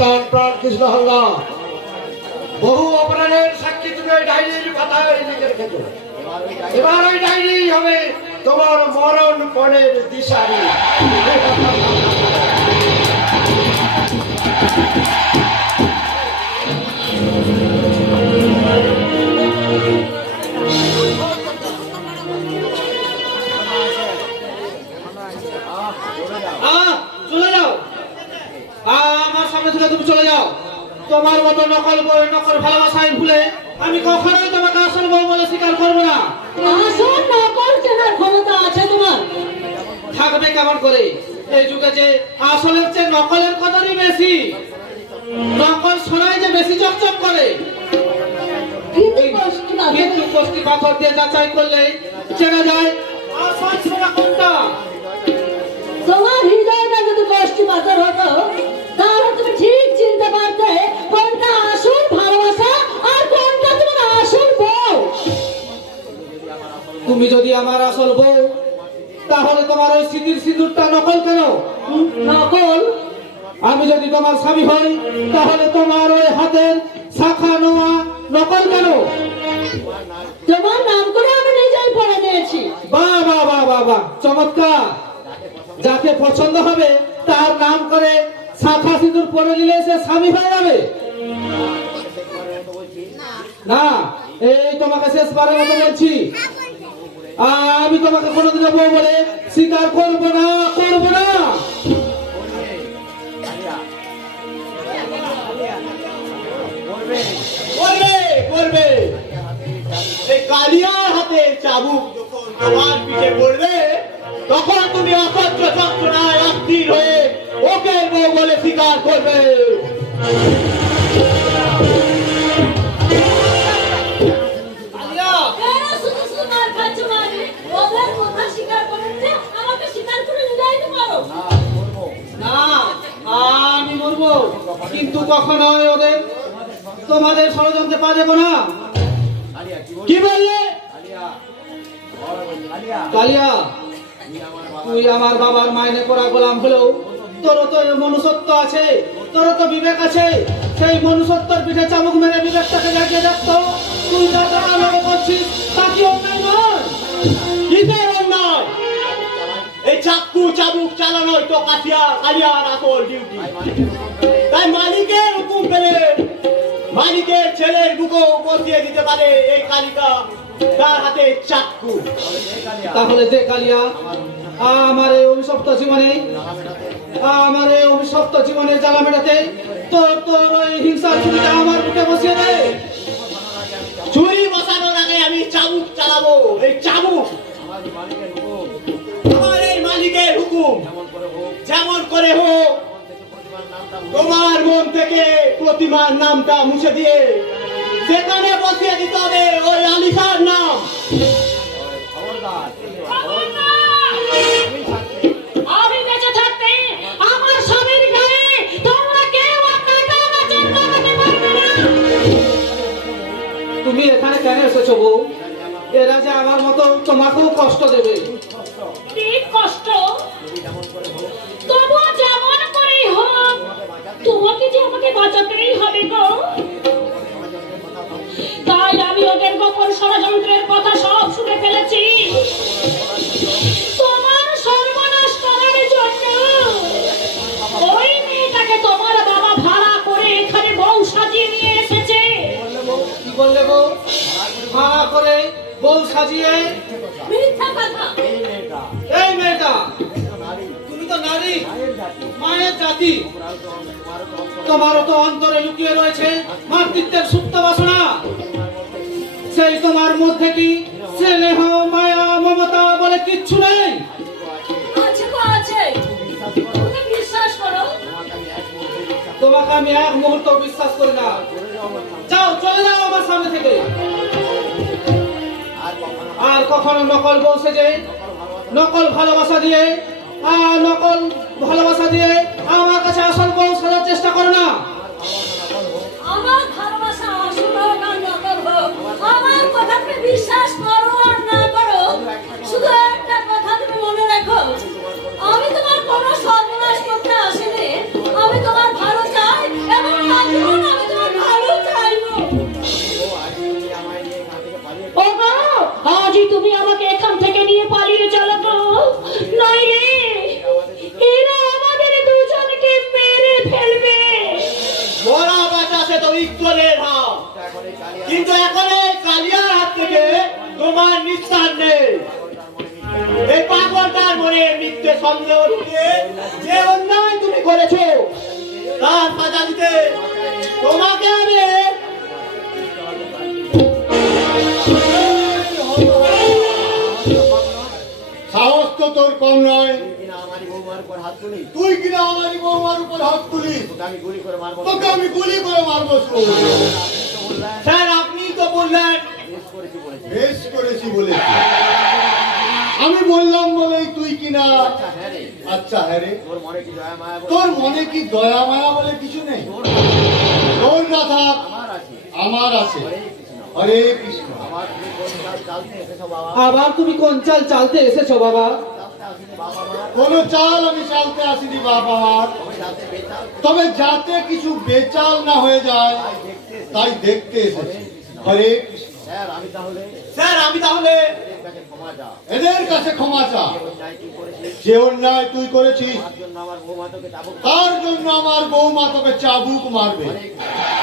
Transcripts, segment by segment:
সনাতন প্রাণ কৃষ্ণহঙ্গা বহু অপরাধের সাক্ষী তুমি ওই ডায়েরির খাতায় লিখে রেখেছো। এবার ওই ডায়েরি হবে তোমার মরণ পণের দিশারি। চলে যাও, আমার সামনে থেকে তুমি চলে যাও। তোমার মতো নকল বই নকল ভালোবাসায় ভুলে আমি কখনোই তোমাকে আসল বউ বলে স্বীকার করবো না। আসল নকল চেনার ক্ষমতা আছে তোমার? থাকবে কেমন করে? এই যুগে যে আসলের চেয়ে নকলের কদরই বেশি। নকল সোনায় যে বেশি চকচক করে, কিন্তু কষ্টি পাথর দিয়ে যাচাই করলে চেনা যায় আসল সোনা কোনটা। তোমার হৃদয়টা যদি কষ্টি পাথর হতো তাহলে তুমি ঠিক চিনতে পারতে কোনটা আসল ভালোবাসা আর কোনটা তোমার আসল বউ। তুমি যদি আমার আসল বউ, তাহলে তোমার ওই স্মৃতির সিঁদুরটা নকল কেন? নকল? আমি যদি তোমার স্বামী হই, তাহলে তোমার ওই হাতের শাখা নোয়া নকল কেন? তোমার নাম করে আমি নিজেই পড়ে দিয়েছি। বাহ বাহ বাহ বাহ বাহ, চমৎকার। যাকে পছন্দ হবে তার নাম করে শাখা সিঁদুর পরে নিলে সে স্বামী হয়ে যাবে না। এই তোমাকে শেষবারের মতো বলছি, আমি তোমাকে কোনোদিনও বউ বলে স্বীকার করবো না, করবো না। করবে এই কালিয়ার হাতে চাবুক যখন তোমার পিঠে পড়বে, তখন তুমি অসহ্য যন্ত্রণায় অস্থির হয়ে ওকে বউ বলে স্বীকার করবে। আমি মরবো, কিন্তু কখনোই ওদের তোমাদের ষড়যন্ত্রে পা দেবো না। কি বললে? কালিয়া, তুই আমার বাবার মাইনে করা গোলাম হলেও তোর তো মনুষ্যত্ব আছে, তোর তো বিবেক আছে। সেই মনুষ্যত্বর পিঠে চাবুক মেরে বিবেকটাকে জাগিয়ে রাখতো। তুই যা টাকা করছিস তা কি অন্যায় নয়? কিসের অন্যায়? এই চাক্কু চাবুক চালানোই তো কালিয়ার আসল ডিউটি। তাই মালিকের হুকুম পেলে মালিকের ছেলের বুকও বসিয়ে দিতে পারে এই কালিকা তার হাতে চাক্কু। তাহলে যে কালিয়া আমার এই অভিশপ্ত জীবনে, আমার এই অভিশপ্ত জীবনে জ্বালা মেটাতে তোর ওই হিংসার ছুরিটা আমার বুকে বসিয়ে দে। ছুরি বসানোর আগে আমি চাবুক চালাবো। এই চাবুক আমার এই মালিকের হুকুম। যেমন করে হোক তোমার মন থেকে প্রতিমার নামটা মুছে দিয়ে সেখানে বসিয়ে দিতে হবে ওই আলিশার নাম। আমি বেঁচে থাকতে আমার স্বামীর গায়ে তোমরা কেউ আপনার কাছে লাগাতে পারবে না। তুমি এখানে কেন এসেছো বউ? এরা যে আমার মতো তোমাকেও কষ্ট দেবে। কি কষ্ট? তবুও যেমন করেই হোক তোমাকে যে আমাকে বাঁচাতেই হবে গো। তাই আমি ওদের গোপন ষড়যন্ত্রের কথা সব শুনে ফেলেছি। তোমার সর্বনাশ করার জন্য ওই মেয়েটাকে তোমার বাবা ভাড়া করে এখানে বউ সাজিয়ে নিয়ে এসেছে। কি বললে বউ? ভাড়া করে বউ সাজিয়ে? মিথ্যা কথা। এই মেয়েটা, তুমি তো নারী, মায়ের জাতি। তোমারও তো অন্তরে লুকিয়ে রয়েছে মাতৃত্বের সুপ্ত বাসনা। সেই তোমার মধ্যে কি স্নেহ, মায়া, মমতা বলে কিচ্ছু নেই? আছে গো, আছে। তুমি বিশ্বাস করো। তোমাকে আমি এক মুহূর্ত বিশ্বাস করি না। যাও, চলে যাও আমার সামনে থেকে। আর কখনো নকল বউ সেজে, নকল ভালোবাসা দিয়ে আমার কাছে আসল বউ সাজার চেষ্টা করো না। আমার ভালোবাসা আসল হোক আর নকল হোক, আমার কথাকে বিশ্বাস করো আর না করো, শুধু একটা কথা তুমি মনে রাখো, আমি তোমার কোনো সর্বনাশ করতে আসিনি। আমি তোমার ভালো চাই ওগো, আজই তুমি আমাকে এখান থেকে নিয়ে পালিয়ে চলো গো, নইলে এরা আমাদের দুজনকে মেরে ফেলবে। মরা বাঁচাছে তো ইজ্জতের হাত, কিন্তু এখন এই কালিয়ার হাত থেকে তোমার নিস্তার নেই। এই পাগলটার মনে মিথ্যে সন্দেহ ঢুকিয়ে যে অন্যায় তুমি করেছো তার সাজা দিতে তোমাকে আমি সাহস তো তোর কম নয়, আমারই বৌমার উপর হাত তুলি, তুই কিনা আমারই বৌমার উপর হাত তুলিস, তোকে আমি গুলি করে মারবো। তোকে আমি গুলি করে মারবো। শুন, স্যার আপনি তো বললেন বেশ করেছি বলেছি। বেশ করেছি বলেছি, আমি বললাম বলেই তুই কিনা। আচ্ছা হ্যাঁ রে, আচ্ছা হ্যাঁ রে, তোর মনে কি দয়া মায়া বলে? তোর মনে কি দয়া মায়া বলে কিছু নেই? তোর না থাক, আমার আছে। আমার আছে। হরে কৃষ্ণ। হরে কৃষ্ণ। আমার তুমি কোন চাল চালতে এসেছো বাবা? আবার তুমি কোন চাল চালতে এসেছো বাবা? চালতে আসিনি বাবা আমার, কোন চাল আমি চালতে আসিনি বাপ আমার, আমি যাতে বেচাল তবে যাতে কিছু বেচাল না হয়ে যায় তাই দেখতে এসেছি। তাই দেখতে এসেছি। হরে কৃষ্ণ। স্যার আমি তাহলে এদের কাছে ক্ষমা চা। এদের কাছে ক্ষমা চা। যে অন্যায় তুই করেছিস, যে অন্যায় তুই করেছিস তার জন্য আমার বৌমা তোকে চাবুক মারবে। তার জন্য আমার বৌমা তোকে চাবুক মারবে।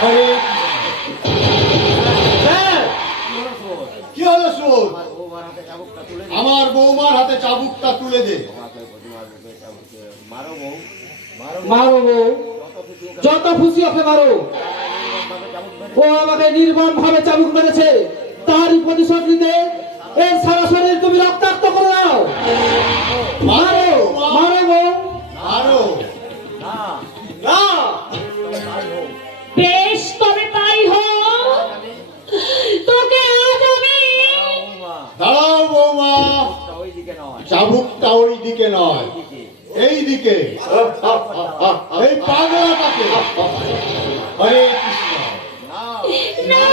হরে কৃষ্ণ। হরে স্যার কি হলো তোর? কি হলো সুর? আমার বৌমার হাতে চাবুকটা তুলে দে। আমার বৌমার হাতে চাবুকটা তুলে দে। তোমাকে প্রতিমার বুকে চাবুকে মারো বউ, মারো বউ। মারো গো, যত খুশি ওকে যত খুশি ওকে মারো। নির্মমভাবে চাবুক মেরে ও আমাকে নির্মম ভাবে চাবুক মেরেছে, তারই প্রতিশোধ নিতে এর সারা শরীর তুমি রক্তাক্ত করে দাও। মারো মারো গো। আরো না, না তবে তাই হোক। বেশ, তবে তাই হোক, আমি তোকে আজ আমি বৌমা, দাঁড়াও বৌমা, তা ওই দিকে নয়, চাবুকটা ওই দিকে নয়, দিকে। এই দিকে, এই পাগলাটাকে। হরে কৃষ্ণ। না, না।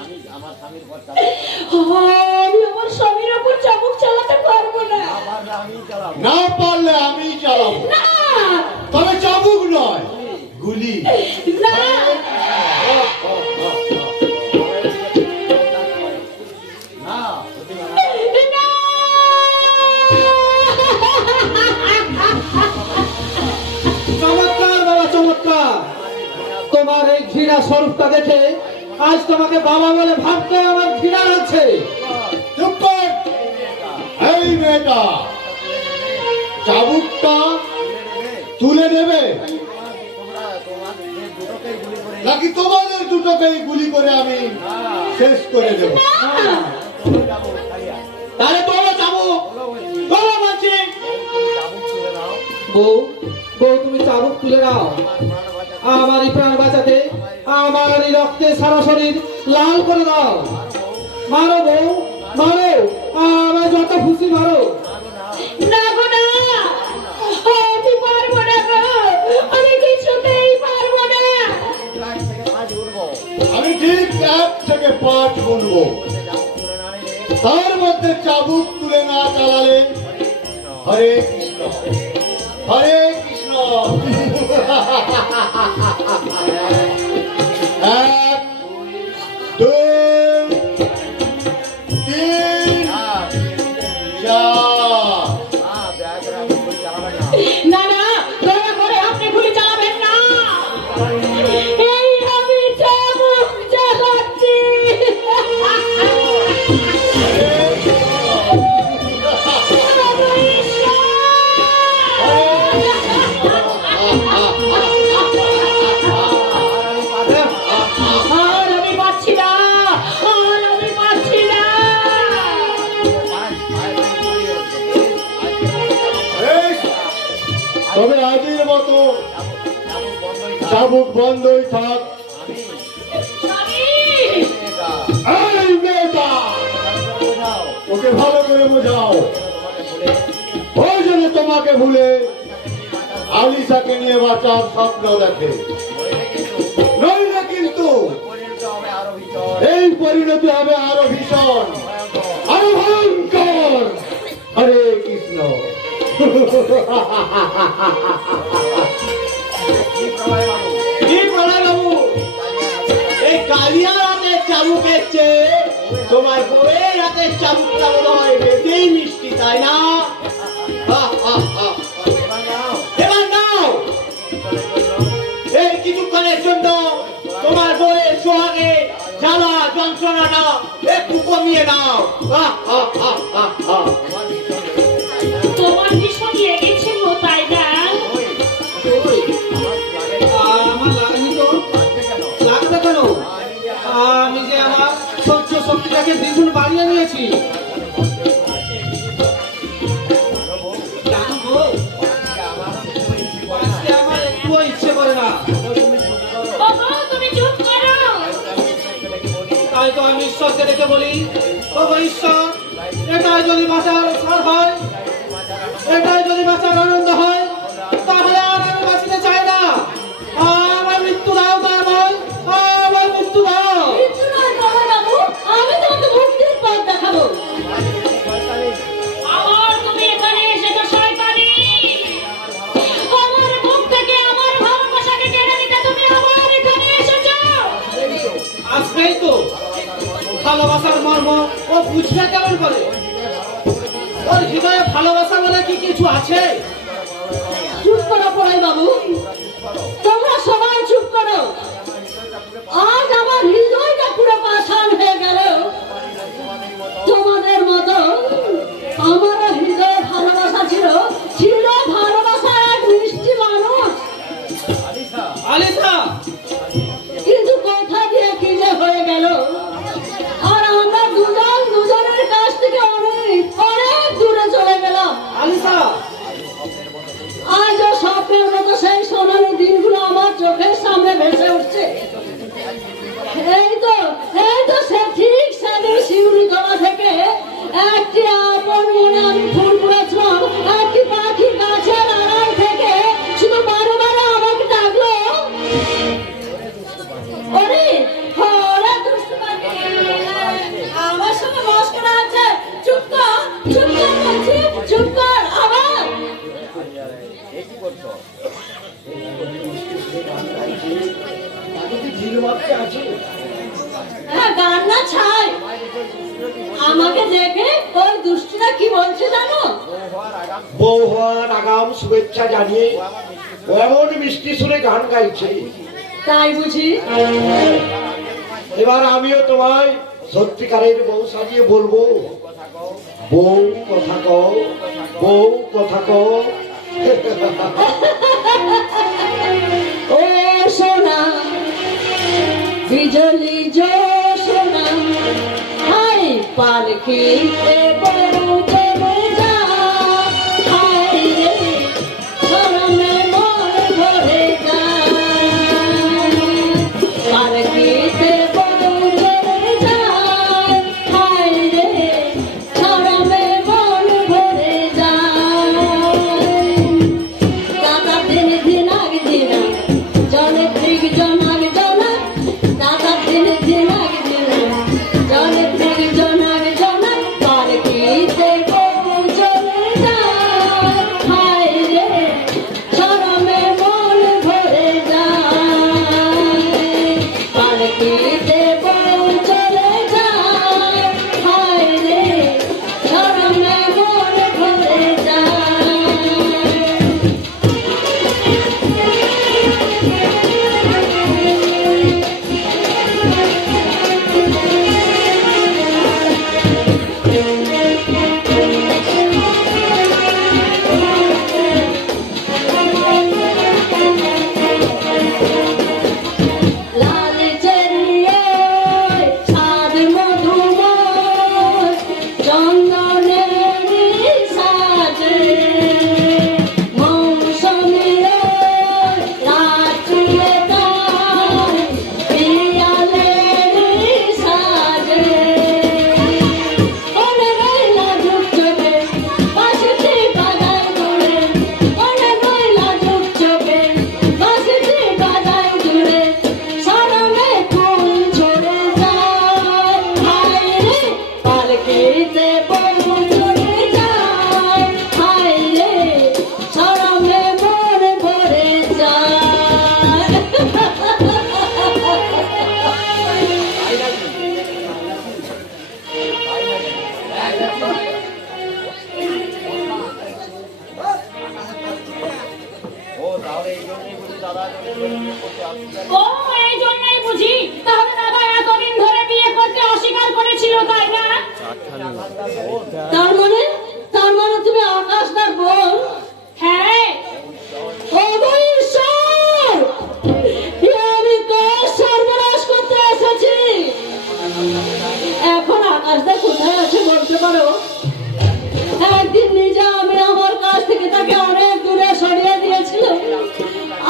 আমি আমার স্বামীর উপর চাবুক আমি আমার স্বামীর উপর চাবুক চালাতে পারবো না। আবার আমি চালাবো। না পারলে আমি চালাবো, না, তবে চাবুক নয়, গুলি। না, না, প্রতিমা না। না। চমৎকার বাবা, চমৎকার। তোমার এই ঘৃণা স্বরূপটা দেখে আজ তোমাকে বাবা বলে ভাবতে আমার ঘৃণা লাগছে। চুপ কর। এই মেয়েটা চাবুকটা তুলে নেবে নাকি তোমাদের দুটোকেই গুলি করে আমি শেষ করে দেব? তাহলে তোমরা যাবো তোমরা বলছি বউ, বউ তুমি চাবুক তুলে নাও, আমারই প্রাণ বাঁচাতে, আমারই রক্তে সারা শরীর লাল করে দাও। মারো বউ, মারো, আমার যত খুশি মারো। না গো না, আমি পারবো না গো, আমি কিছুতেই পারবো না। আমি ঠিক 1 থেকে 5 গুনবো, তার মধ্যে চাবুক তুলে না চালালে হরে কৃষ্ণ, হরে কৃষ্ণ। 1, 2, 3, 4। না না, দয়া করে আপনি গুলি চালাবেন না। এই আমি চাবুক চালাচ্ছি। আর আমি পাচ্ছি না, আর আমি পাচ্ছি না। বেশ, তবে আগের মতো চাবুক বন্ধই থাক। স্বামী, এই মেয়েটা ওকে ভালো করে বোঝাও, ওই জন্য তোমাকে ভুলে আলিশাকে নিয়ে বাঁচার স্বপ্ন দেখে। নইলে কিন্তু এই পরিণতি হবে আরো ভীষণ, আরো ভয়ঙ্কর। হরে কৃষ্ণ। কি প্রলয় বাবু, এই কালিয়ার হাতে চাবুকের চেয়ে তোমার বউয়ের হাতে চাবুকটা মনে হয় বেশি মিষ্টি, তাই না? এবার নাও এই কিছুক্ষণের জন্য তোমার বউয়ের সোহাগে জ্বালা যন্ত্রণাটা একটু কমিয়ে নাও। তোমার ভীষণ লেগেছে গো, তাই না? আমার লাগেনি তো, লাগবে কেন? আমি যে আমার সহ্য শক্তিটাকে দ্বিগুণ বাড়িয়ে নিয়েছি। জানো গো, আজকে আমার একটুও ইচ্ছে করে না। ওগো, তুমি চুপ করো। তাই তো আমি ঈশ্বরকে ডেকে বলি, ওগো ঈশ্বর, এটাই যদি বাঁচার ছাড় হয়, এটাই যদি বাঁচার আনন্দ হয়, তাহলে আর আমি বাঁচতে চাই না। আমার মৃত্যু দাও, দয়াময়, আমার মৃত্যু দাও। মৃত্যু নয় বাবু, আমি তোমাকে মুক্তির পথ দেখাবো। আমার তুমি এখানে এসেছো শয়তানি। আমার মুখ থেকে আমার ভালোবাসাকে কেড়ে নিতে তুমি আমার এখানে এসেছো। আসবেই তো, ভালোবাসার মর্ম ও বুঝবে কেমন করে? ওর হৃদয়ে ভালোবাসা বলে কি কিছু আছে? চুপ করো পড়াই বাবু, তোমরা সবাই চুপ করো। আজ আমার হৃদয়টা পুরো পাষাণ হয়ে গেল। তোমাদের মতো আমারও হৃদয়ে ভালোবাসা ছিল, ছিল ভালোবাসা এক মিষ্টি মানুষ। আলিসা, কিন্তু কোথা দিয়ে কি যে হয়ে গেল। আর আমরা দুজন দুজনের কাছ থেকে অনেক অনেক দূরে চলে গেলাম। আলিসা, আজও স্বপ্নের মতো সেই সোনালী দিনগুলো আমার চোখের সামনে ভেসে উঠছে। এই তো সে ঠিক সেদিন শিউলিতলা থেকে একটি আপন মনে আমি ফুল পুড়েছিলাম। একটি পাখি গাছের আড়াল থেকে শুধু বারে বারে আমাকে ডাকলো, ওরে ওরে দুষ্টু পাখি, আমার সঙ্গে মস্করা আছে। চুপ কর বলছি, চুপ কর। আবার হ্যাঁ, গান না ছাই। আমাকে দেখে ওই দুষ্টুরা কি বলছে জানো? বউ হওয়ার আগাম শুভেচ্ছা জানিয়ে এমন মিষ্টি সুরে গান গাইছে। তাই বুঝি? এবার আমিও তোমায় সত্যিকারের বউ সাজিয়ে বলবো, বউ কথা কও, বউ কথা কও। ও সোনা বিজলি জো সোনা, হাই পালকিতে বড় জমে যা। হাই রে শরমে মন ভরে যায়, পালকিতে বড় জমে যায়। হাই রে শরমে মন ভরে যায়। দাদা দিন দিন আগে দিন জলে ঠিক জনাগ জনা, দাদা দিন দিন আগে দিন জলে ঠিক জনাগ জনা, পার ও এই জন্যই বুঝি তাহলে দাদা এতদিন ধরে বিয়ে করতে অস্বীকার করেছিল, তাই না? তার মানে তুমি আকাশদার বোন? হ্যাঁ। ওগো ঈশ্বর, এ আমি কার সর্বনাশ করতে এসেছি? এখন আকাশদা কোথায় আছে বলতে পারো? একদিন নিজে আমি আমার কাছ থেকে তাকে অনেক দূরে সরিয়ে দিয়েছিল,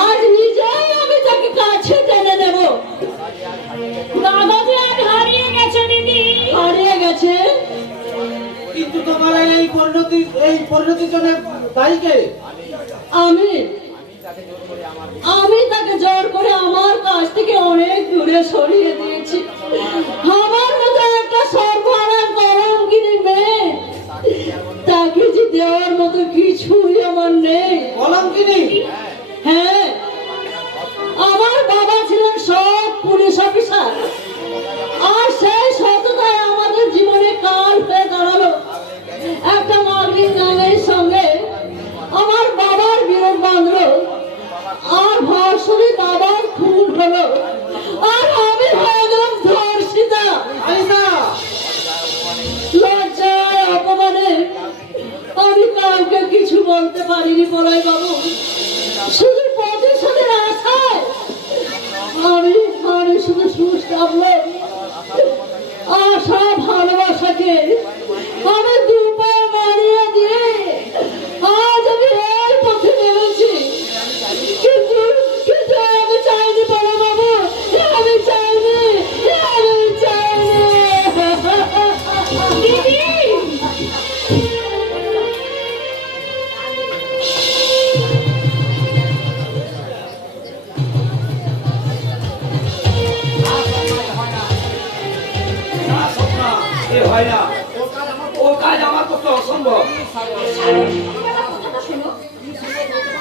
আজ নিজেই আমি তাকে কাছে টেনে নেব। দাদা যে আজ হারিয়ে গেছে দিদি। হারিয়ে গেছে? কিন্তু তোমার এই পরিণতির জন্য দায়ী কে? আমি তাকে জোর করে আমার কাছ থেকে অনেক দূরে সরিয়ে দিয়েছি। আমার মতো একটা সর্বহারা কলঙ্কিনী মেয়ে, তাকে যে দেওয়ার মতো কিছুই আমার নেই। কলঙ্কিনী? হ্যাঁ, আমার বাবা ছিলেন সব পুলিশ অফিসার, আর সেই সততায় আমাদের জীবনে কাল হয়ে দাঁড়ালো একটা মার্কিন নামের সঙ্গে আমার বাবার বিরোধ বাঁধলো, আর ভার্সনে বাবার খুন হলো, আর আমি হয়ে গেলাম ধর্ষিতা। লজ্জায় অপমানে আমি কাউকে কিছু বলতে পারিনি বলাই বাবু। শুধু প্রতিশোধের আশায় আমি শুধু সুস্থাবলেন আশা ভালোবাসাকে আমি দুপায়ে মারিয়ে দিয়ে আজ আমি এই পথে নেমেছি। কিন্তু আমি চাইনি বড় বাবু, আমি চাইনি। দিদি হয় না, ও কাজ আমার পক্ষে অসম্ভব।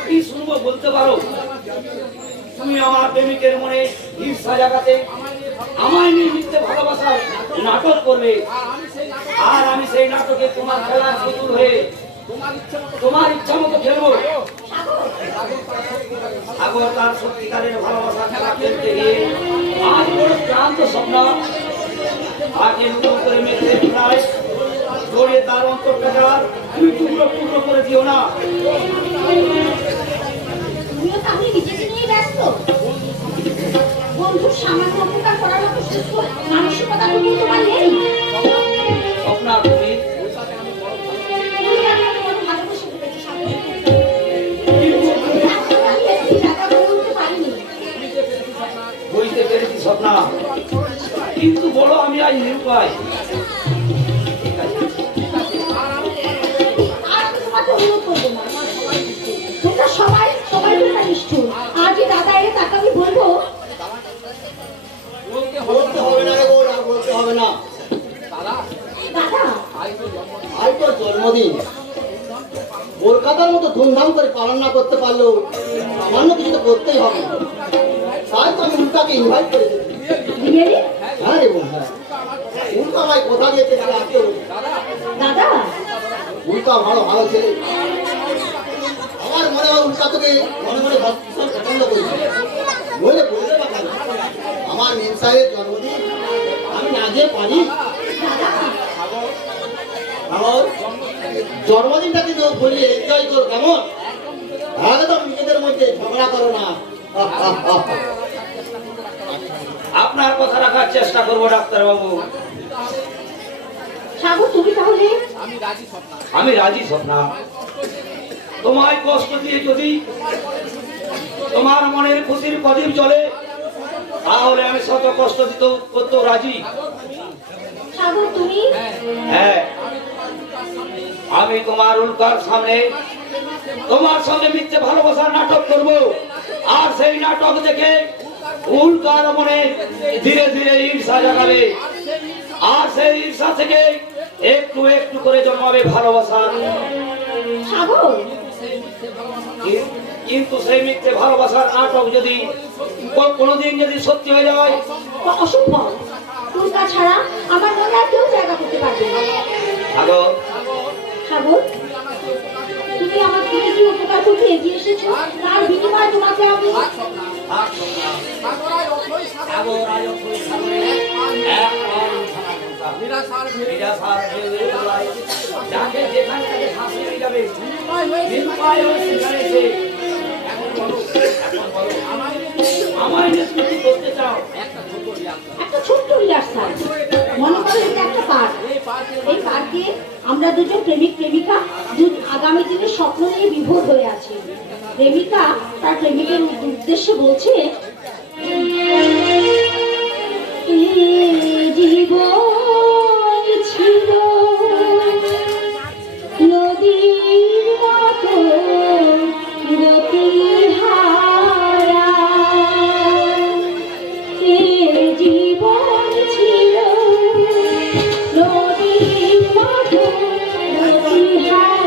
কি শুনবো বলতে পারো? তুমি আমার প্রেমিকের মনে ঈর্ষা জাগাতে আমায় নিয়ে মিথ্যে ভালোবাসার নাটক করবে, আর আমি সেই নাটকে তোমার খেলার পুতুল হয়ে তোমার ইচ্ছা মতো খেলবো। সাগর তার সত্যিকারের ভালোবাসা খেলা খেলতে গিয়ে আজ বড় ক্লান্ত স্বপ্ন আগে নতুন করে মেঘে প্রায় জড়িয়ে তার অন্তরটার তুমি টুকরো টুকরো করে দিও না। তুমিও তাহলে নিজেকে নিয়ে ব্যস্ত। বন্ধুর সামান্য উপকার করার মতো সুস্থ মানসিকতা তুমি তোমার নেই। স্বপ্না তুমি আমি তোমাকে ভালোবেসে ফেলেছি সাগর। কিন্তু আমি একটু টাকা বলতে পারিনি। বুঝতে পেরেছি স্বপ্না, কিন্তু বড় আমি আজ নিরুপায়। আর তোমাকে অনুরোধ করবো না। তোমরা সবাই তোমরা নিষ্ঠুর। আজই দাদা এলে তাকে আমি বলবো। বলতে হবে না রে বৌরা, বলতে হবে না। দাদা আজ তোর জন্মদিন, কলকাতার মতো ধুমধাম করে পালন না করতে পারলেও সামান্য কিছু তো করতেই হবে। তাই তো আমি উল্কাকে ইনভাইট করেছি। রিয়েলি? হ্যাঁ রে বোন, হ্যাঁ। উল্কা আমায় কথা দিয়েছে তাহলে আজকে দাদা উল্কা ভালো ভালো ছেলে। আমার মনে হয় উল্কা তোকে মনে মনে ভীষণ পছন্দ করেছে। বলে বলতে পারলাম না। আমার মেম সাহেবের জন্মদিন আমি না যেয়ে পারি। আমার জন্মদিনটা কিন্তু বলি এনজয় করো, কেমন? একদম নিজেদের মধ্যে ঝগড়া করো না। আপনার কথা রাখার চেষ্টা করবো ডাক্তার বাবু। সাগর তুমি তাহলে? আমি রাজি স্বপ্না। তোমায় কষ্ট দিয়ে যদি তোমার মনের খুশির প্রদীপ জ্বলে, তাহলে আমি শত কষ্ট দিতেও করতেও রাজি। সাগর তুমি? হ্যাঁ, আমি তোমার উল্কার সামনে তোমার সঙ্গে মিথ্যে ভালোবাসার নাটক করব, আর সেই নাটক দেখে উল্কার মনে ধীরে ধীরে ঈর্ষা জাগাবে, আর সেই ঈর্ষা থেকে একটু একটু করে জন্মাবে ভালোবাসা। সাগর কিন্তু সেই মিথ্যে ভালোবাসার নাটক যদি কোনোদিন যদি সত্যি হয়ে যায়, অসম্ভব। উল্কা ছাড়া আমার মনে আর কেউ জায়গা করতে পারবে না। সাগর সাগর তুমি আমার থেকে কি উপকার করতে এগিয়ে এসেছো, তার বিনিময়ে তোমাকে আমি যাকে যেখান থেকে ফাঁসি হয়ে যাবে নিরুপায় হয়ে সেখানে এসে এখন বলো আমায় নেতৃত্ব করতে চাও? একটা ছোট্ট রিহার্সাল। মনে করো এটা একটা পার্ক। এই পার্কে আমরা দুজন প্রেমিক প্রেমিকা আগামী দিনের স্বপ্ন নিয়ে বিভোর হয়ে আছি। প্রেমিকা তার প্রেমিকের উদ্দেশ্যে বলছে, এই জীবন ছিল নদীর মতো গতিহারা, এই জীবন ছিল নদীর মতো গতিহারা,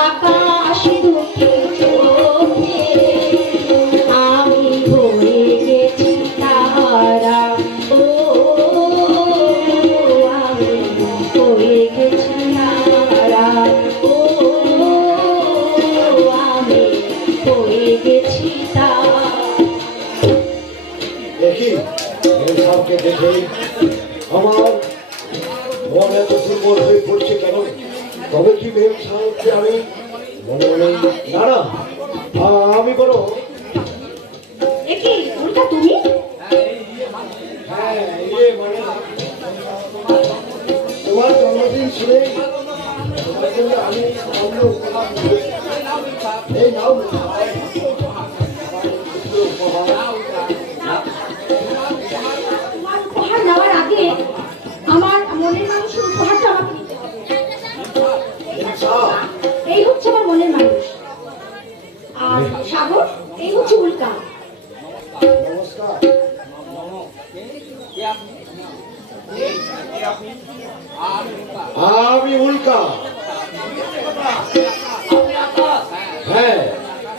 আকাশ দুটি চোখে আমি ভরে গেছি তারা, ও আমি ভরে গেছি তারা, ও আমি ভরে গেছি তারা। দেখি এই সবকে দেখে আমার মন এত দুর্বল হয়ে পড়ছে কেন? তবে কি মেম সাহেবকে আমি মনে মনে না না আমি বলো একি উল্টা তুমি? হ্যাঁ ইয়ে মানে তোমার জন্মদিন শুনে তোমার জন্য আমি সামান্য উপহার দেব। এই নাও তোমার উপহার নেওয়ার আগে আমার মনের মানুষের উপহারটা আমাকে দিতে হবে। এই হচ্ছে আমার মনের মানুষ, আর সাগর এই হচ্ছে উল্কা। নমস্কার। আমি উল্কা। আপনি আকাশ? হ্যাঁ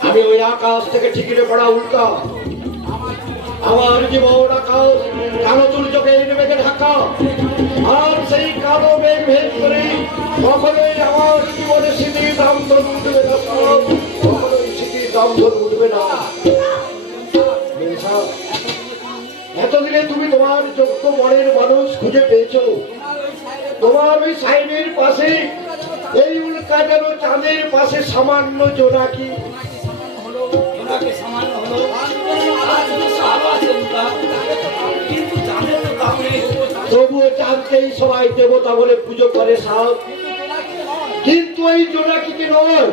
আমি ওই আকাশ থেকে ঠিকিরে পড়া উল্কা। আমার জীবন আকাশ কালো তুল চোখে মেঘে ঢাকা, আর সেই কালো মেঘ ভেদ করে কখনোই আমার জীবনে স্মৃতির দাম ধরে উঠবে না, কখনোই স্মৃতির দাম ধরে উঠবে না। মেঘা, এতদিনে তুমি তোমার যোগ্য মনের মানুষ খুঁজে পেয়েছো। তোমার ওই সাইনের পাশে এই উল্কা যেন চাঁদের পাশে সামান্য জোনাকি। ওনাকে সামান্য হলো আর অবশ্য আরো আছে উল্কা, কিন্তু চাঁদের তো দাম নেই। তবুও চাঁদকেই সবাই দেবতা বলে পুজো করে সাপ, কিন্তু এই জোনাকিকে নয়।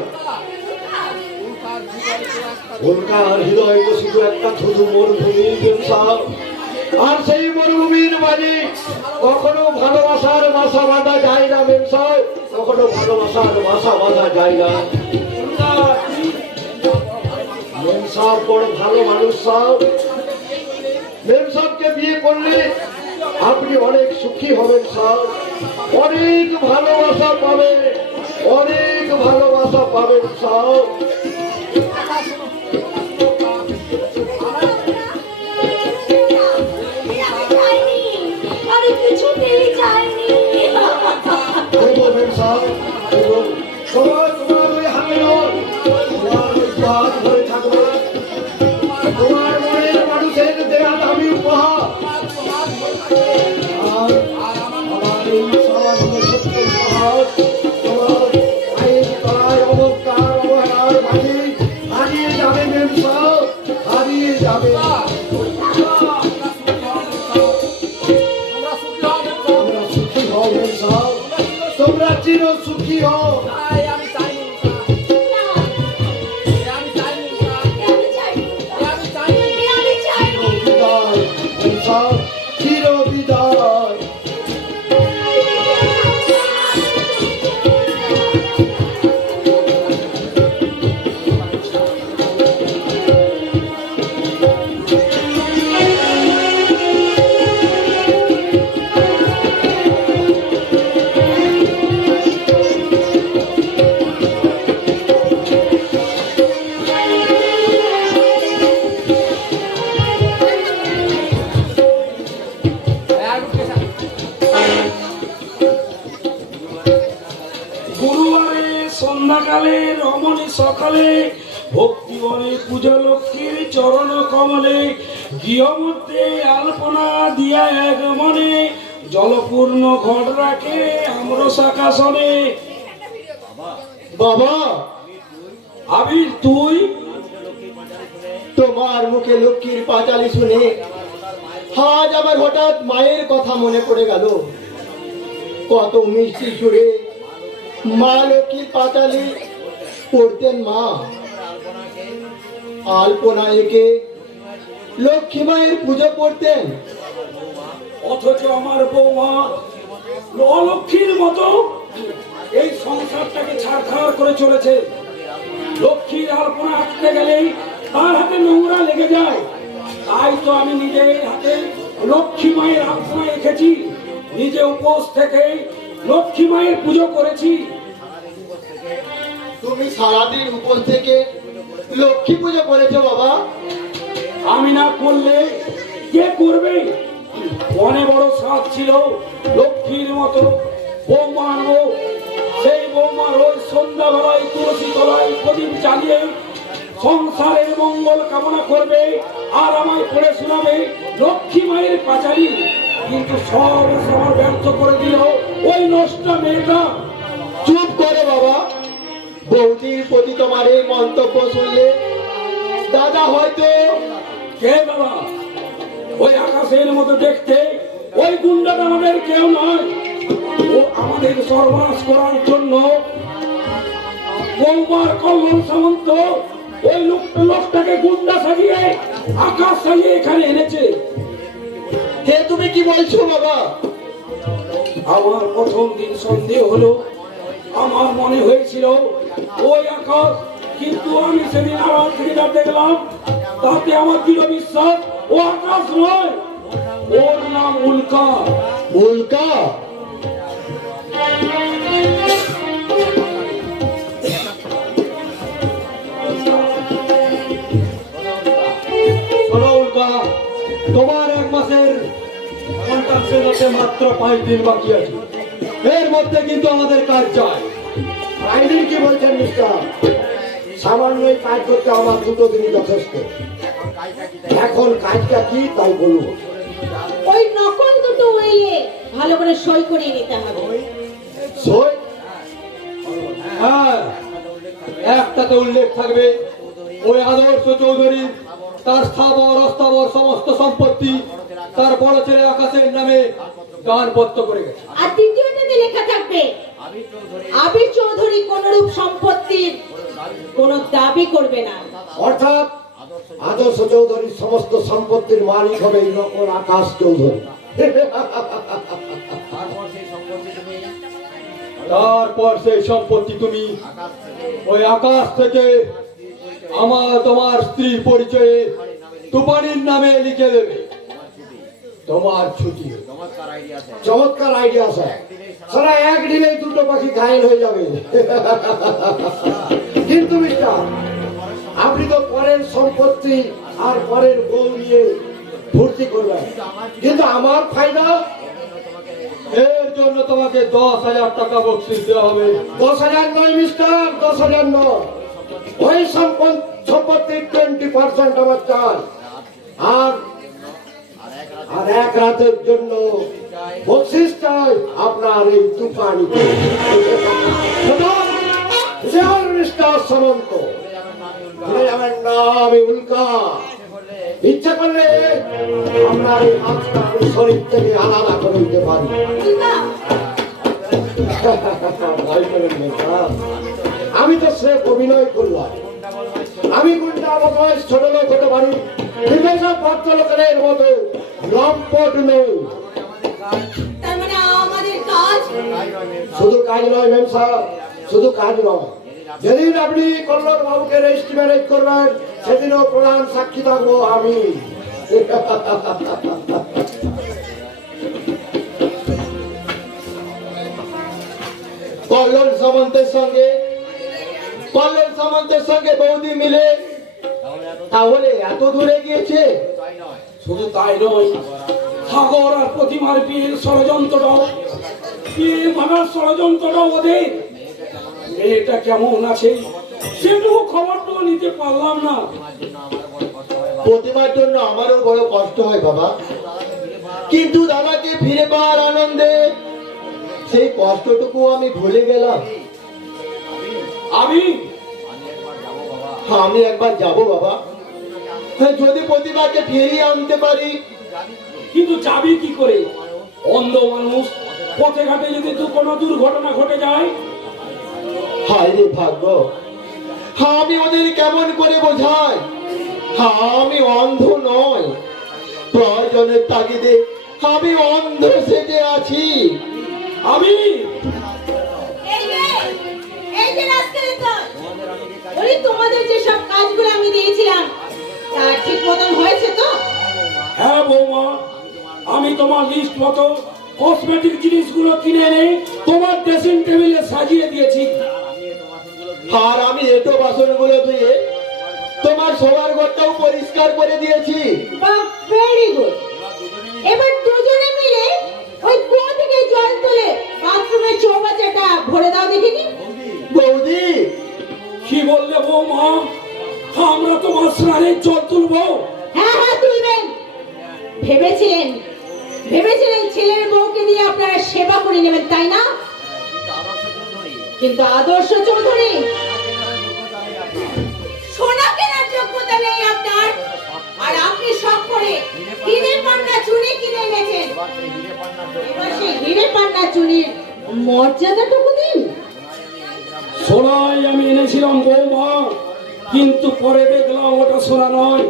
উল্কার হৃদয় তো শুধু একটা ধুধু মরুভূমি সাপ, আর সেই মরুভূমির মাঝে কখনো ভালোবাসার বাসা বাঁধা যায় না মেমসাহ, কখনো ভালোবাসার বাসা বাঁধা যায় না। মেমসাহ বড় ভালো মানুষ সাহ, মেমসাহকে বিয়ে করলে আপনি অনেক সুখী হবেন সাহ, অনেক ভালোবাসা পাবেন। অনেক ভালোবাসা পাবেন সাহেব। আমি কিছুতেই চাইনি। দেবো সাহেব, দেবো। সবাই তোমার ওই হাতে নয়, তোমার ওই হাত ধরে থাকবে। তোমার মনের মানুষের দেয়া দামি উপহার। আর আমার এই সামান্য ছোট্ট উপহার তোমার আইন করায় অবস্থার অবহেলার মাঝে হারিয়ে যাবে মেম সাহেব, হারিয়ে যাবে। তোমরা সুখী হও মেম সাহেব, তোমরা চির সুখী হও। আমি চাইনি। বিদায় মেম সাহেব, চির বিদায়। গুরুবারে সন্ধ্যাকালে রমণী সকালে ভক্তিবনে পূজা লক্ষ্মীর চরণ কমলে গৃহ মধ্যে আলপনা দিয়া এক মনে জলপূর্ণ ঘট রাখে আম্র শাখাসনে। বাবা, আবির তুই তোমার মুখে লক্ষ্মীর পাঁচালি শুনে আজ আমার হঠাৎ মায়ের কথা মনে পড়ে গেল। কত মিষ্টি সুরে মা লক্ষ্মীর পাঁচালি পড়তেন মা। আলপনা এঁকে লক্ষ্মী মায়ের পুজো করতেন। অথচ আমার বৌমা অলক্ষ্মীর মতো এই সংসারটাকে ছাড়খাড় করে চলেছে। লক্ষ্মীর আলপনা আঁকতে গেলেই তার হাতে নোংরা লেগে যায়। তাই তো আমি নিজের হাতে লক্ষ্মী মায়ের আলপনা এঁকেছি, নিজে উপোস থেকে লক্ষ্মী মায়ের পুজো করেছি। তুমি সারাদিন উপর থেকে লক্ষ্মী পুজো করেছো বাবা? আমি না করলে কে করবে? অনেক বড় সাধ ছিল লক্ষ্মীর মতো বৌমা আনবো। সেই বৌমার ওই সন্ধ্যাবেলায় তুলসী তলায় প্রদীপ জ্বালিয়ে সংসারের মঙ্গল কামনা করবে আর আমায় পড়ে শোনাবে লক্ষ্মী মায়ের পাঁচালি। কিন্তু সব আমার ব্যর্থ করে দিল ওই নষ্ট মেয়েটা। চুপ করে বাবা। বৌদির প্রতি তোমার এই মন্তব্য শুনলে দাদা হয়তো কে বাবা? ওই আকাশের মতো দেখতে ওই গুন্ডাটা আমাদের কেউ নয়। ও আমাদের সর্বনাশ করার জন্য বৌমার কল্যাণ সামন্ত ওই লোকটাকে গুন্ডা সাজিয়ে আকাশ সাজিয়ে এখানে এনেছে। হে তুমি কি বলছো বাবা? আমার প্রথম দিন সন্দেহ হলো, আমার মনে হয়েছিল ওই আকাশ, কিন্তু আমি সেদিন আড়াল থেকে যা দেখলাম তাতে আমার দৃঢ় বিশ্বাস ও আকাশ নয়, ওর নাম উল্কা। উল্কা? শোনো উল্কা, তোমার এক মাসের কন্ট্রাক্টের হাতে মাত্র 5 দিন বাকি আছে। এর মধ্যে কিন্তু আমাদের কাজ চাই। 5 দিন কি বলছেন মিস্টার? সামান্য কাজ করতে আমার 2 দিনই যথেষ্ট। এখন কাজটা কি তাই বলুন। ওই নকল দুটো ওইলে ভালো করে সই করে নিতে হবে। সই? হ্যাঁ, একটাতে উল্লেখ থাকবে ওই আদর্শ চৌধুরী তার স্থাবর অস্থাবর সমস্ত সম্পত্তি তার বড় ছেলে আকাশের নামে দানপত্র করে গেছে। আর দ্বিতীয়টাতে লেখা থাকবে আবির চৌধুরী কোনরূপ সম্পত্তির কোনো দাবি করবে না। অর্থাৎ আদর্শ চৌধুরীর সমস্ত সম্পত্তির মালিক হবে এই নকল আকাশ চৌধুরী। তারপর সেই সম্পত্তি তুমি ওই আকাশ থেকে তোমার স্ত্রীর পরিচয়ে তুফানির নামে লিখে দেবে। তোমার ছুটি। চমৎকার আইডিয়া স্যার। সারা এক দিনে দুটো পাখি ঘায়েল হয়ে যাবে। কিন্তু মিস্টার, আপনি তো পরের সম্পত্তি আর পরের বউ নিয়ে ফুর্তি করবেন, কিন্তু আমার ফায়দা, এর জন্য তোমাকে 10,000 টাকা বকশিশ দেওয়া হবে। 10,000 নয় মিস্টার, 10,000 নয়, ওই সম্পত্তির 20% আমার চাই। আর আর এক রাতের জন্য বকশিশ চাই আপনার এই তুফানিতে। মিস্টার সামন্ত, আমার নাম উল্কা। ইচ্ছা করলে আপনার এই হাতটা আমি শরীর থেকে আলাদা করে দিতে পারি। ভয় করেন না স্যার, আমি তো স্রেফ অভিনয় করলাম। আমি কোনটা আমার বয়স ছোট লোক হতে পারি, বিদেশে ভদ্রলোকের মতো লম্পট নই। তার মানে আমাদের কাজ শুধু কাজ নয় ম্যাম সাহেব, শুধু কাজ নয়, যেদিন আপনি কল্লোল বাবুকে রেজিস্ট্রি ম্যারেজ করবেন সেদিনও প্রধান সাক্ষী থাকবো আমি। কল্লোল সামন্তের সঙ্গে বৌদি মিলে তাহলে এত দূরে গিয়েছে। শুধু তাই নয়, সাগর আর প্রতিমার বিয়ের ষড়যন্ত্রটাও, বিয়ে ভাঙার ষড়যন্ত্রটাও ওদের। মেয়েটা কেমন আছে সেটুকু খবরটাও নিতে পারলাম না। প্রতিমার জন্য আমারও বড় কষ্ট হয় বাবা, কিন্তু দাদাকে ফিরে পাওয়ার আনন্দে সেই কষ্টটুকু আমি ভুলে গেলাম। আমি একবার যাব বাবা, হ্যাঁ, যদি প্রতিমাকে ফিরিয়ে আনতে পারি। কিন্তু যাবি কি করে? অন্ধ মানুষ, পথে ঘাটে যদি কোনো দুর্ঘটনা ঘটে যায়। হায় রে ভাগ্য, আমি ওদের কেমন করে বোঝাই আমি অন্ধ নয়, প্রয়োজনের তাগিদে আমি অন্ধ সেজে আছি। আমি এই যে রাস্তায় ওই তোমাদের যে সব কাজগুলো আমি দিয়েছিলাম তা ঠিক মতন হয়েছে তো? হ্যাঁ বৌমা, আমি তোমার লিস্ট মতো কসমেটিক জিনিসগুলো কিনে এনে তোমার ড্রেসিং টেবিলে সাজিয়ে দিয়েছি। আর আমি এটো বাসনগুলো ধুয়ে তোমার শোবার ঘরটাও পরিষ্কার করে দিয়েছি। Very good. এবার দুজনে মিলে ওই কুয়ো থেকে জল তুলে বাথরুমের চৌবাচ্চাটা ভরে দাও দেখিনি। বৌদি, কি বললে বৌমা? আমরা তোমার স্নানের জল তুলবো? হ্যাঁ হ্যাঁ তুলবেন। ভেবেছিলেন ছেলের বউকে দিয়ে আপনারা সেবা করে নেবেন, তাই না? কিন্তু আদর্শ চৌধুরী, সোনা কেনার যোগ্যতা নেই আপনার, আর আপনি শখ করে হিরে পান্না চুনি কিনে এনেছেন। এবার সেই হিরে পান্না চুনির মর্যাদাটুকু দিন। সোনাই আমি এনেছিলাম বৌমা, কিন্তু পরে দেখলাম ওটা সোনা নয়,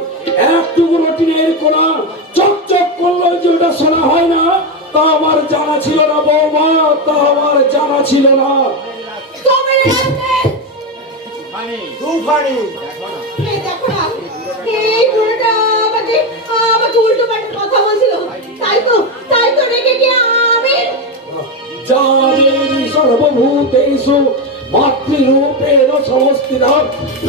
একটুকু টিনের কোনা। চকচক করলো যে ওটা সোনা হয় না, তা আমার জানা ছিল না বৌমা, তা আমার জানা ছিল না। তবে রাখবেন। তুফানি, এই দেখো না, এই বুড়োটা আমাকে উল্টো পাল্টা কথা বলছিল। তাই তো রেখে গিয়ে আমি যা দেবী সর্বভূতেষু মাতৃরূপেণ সংস্থিতা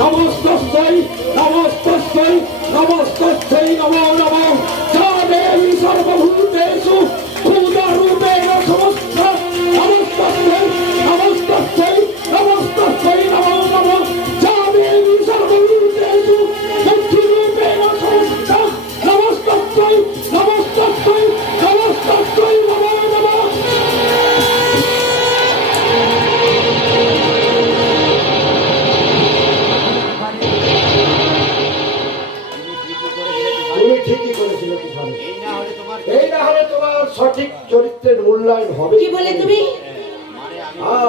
নমস্তস্যৈ নমস্তস্যৈ নমস্তস্যৈ নমো নমঃ। যা দেবী সর্বভূতেষু ভূতরূপেণ সংস্থিতা নমস্তস্যৈ নমস্তস্যৈ নমস্তস্যৈ নমো নমঃ। যা দেবী সর্বভূতেষু বুদ্ধিরূপেণ সংস্থিতা নমস্তস্যৈ নমস্তস্যৈ নমস্তস্যৈ নমো নমঃ। তুমি ঠিকই করেছিলে তুফানি। এই না হলে তোমার সঠিক চরিত্রের মূল্যায়ন হবে। কি বলে তুমি?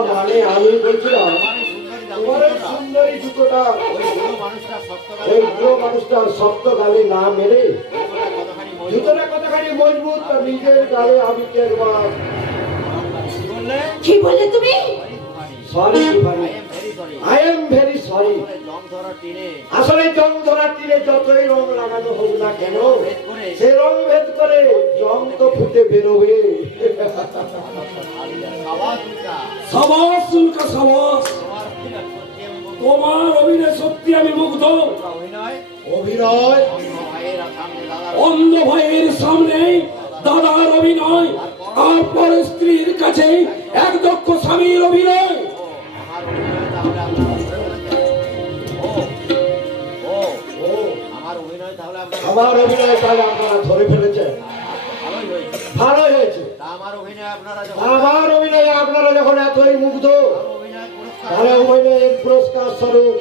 মানে আমি বলছিলাম তোমার এই সুন্দরী জুতোটা ওই বুড়ো মানুষটার শক্ত গালে না মেরে জুতোটা কতখানি মজবুত তা নিজের গালে আমি কি একবার। কি বলে তুমি? Sorry Tufani, I am very sorry. জং ধরা টিনে আসলে জং ধরার তীরে যতই রং লাগানো হোক না কেন, সে রং ভেদ করে জং তো ফুটে বেরোবে। আওয়াজ উল্টা সাবাস উল্কা সাবাস, তোমার তোমার অভিনয় সত্যি আমি মুগ্ধ। অভিনয় সত্যি আমি মুগ্ধ। অভিনয় অভিনয় ভাইয়ের সামনে দাদা অন্ধ ভাইয়ের সামনে দাদার অভিনয়, আর পর স্ত্রীর কাছে এক দক্ষ স্বামীর অভিনয়। আমার অভিনয় তাহলে আপনারা ধরে ফেলেছেন। ও ও আমার অভিনয় তাহলে আপনারা আমার অভিনয় তাহলে আপনারা ধরে ফেলেছেন। ভালোই হয়েছে। ভালোই হয়েছে। তা আমার অভিনয় আপনারা যখন আমার অভিনয়ে আপনারা যখন এতই মুগ্ধ, অভিনয় পুরস্কার তাহলে অভিনয়ের পুরস্কার স্বরূপ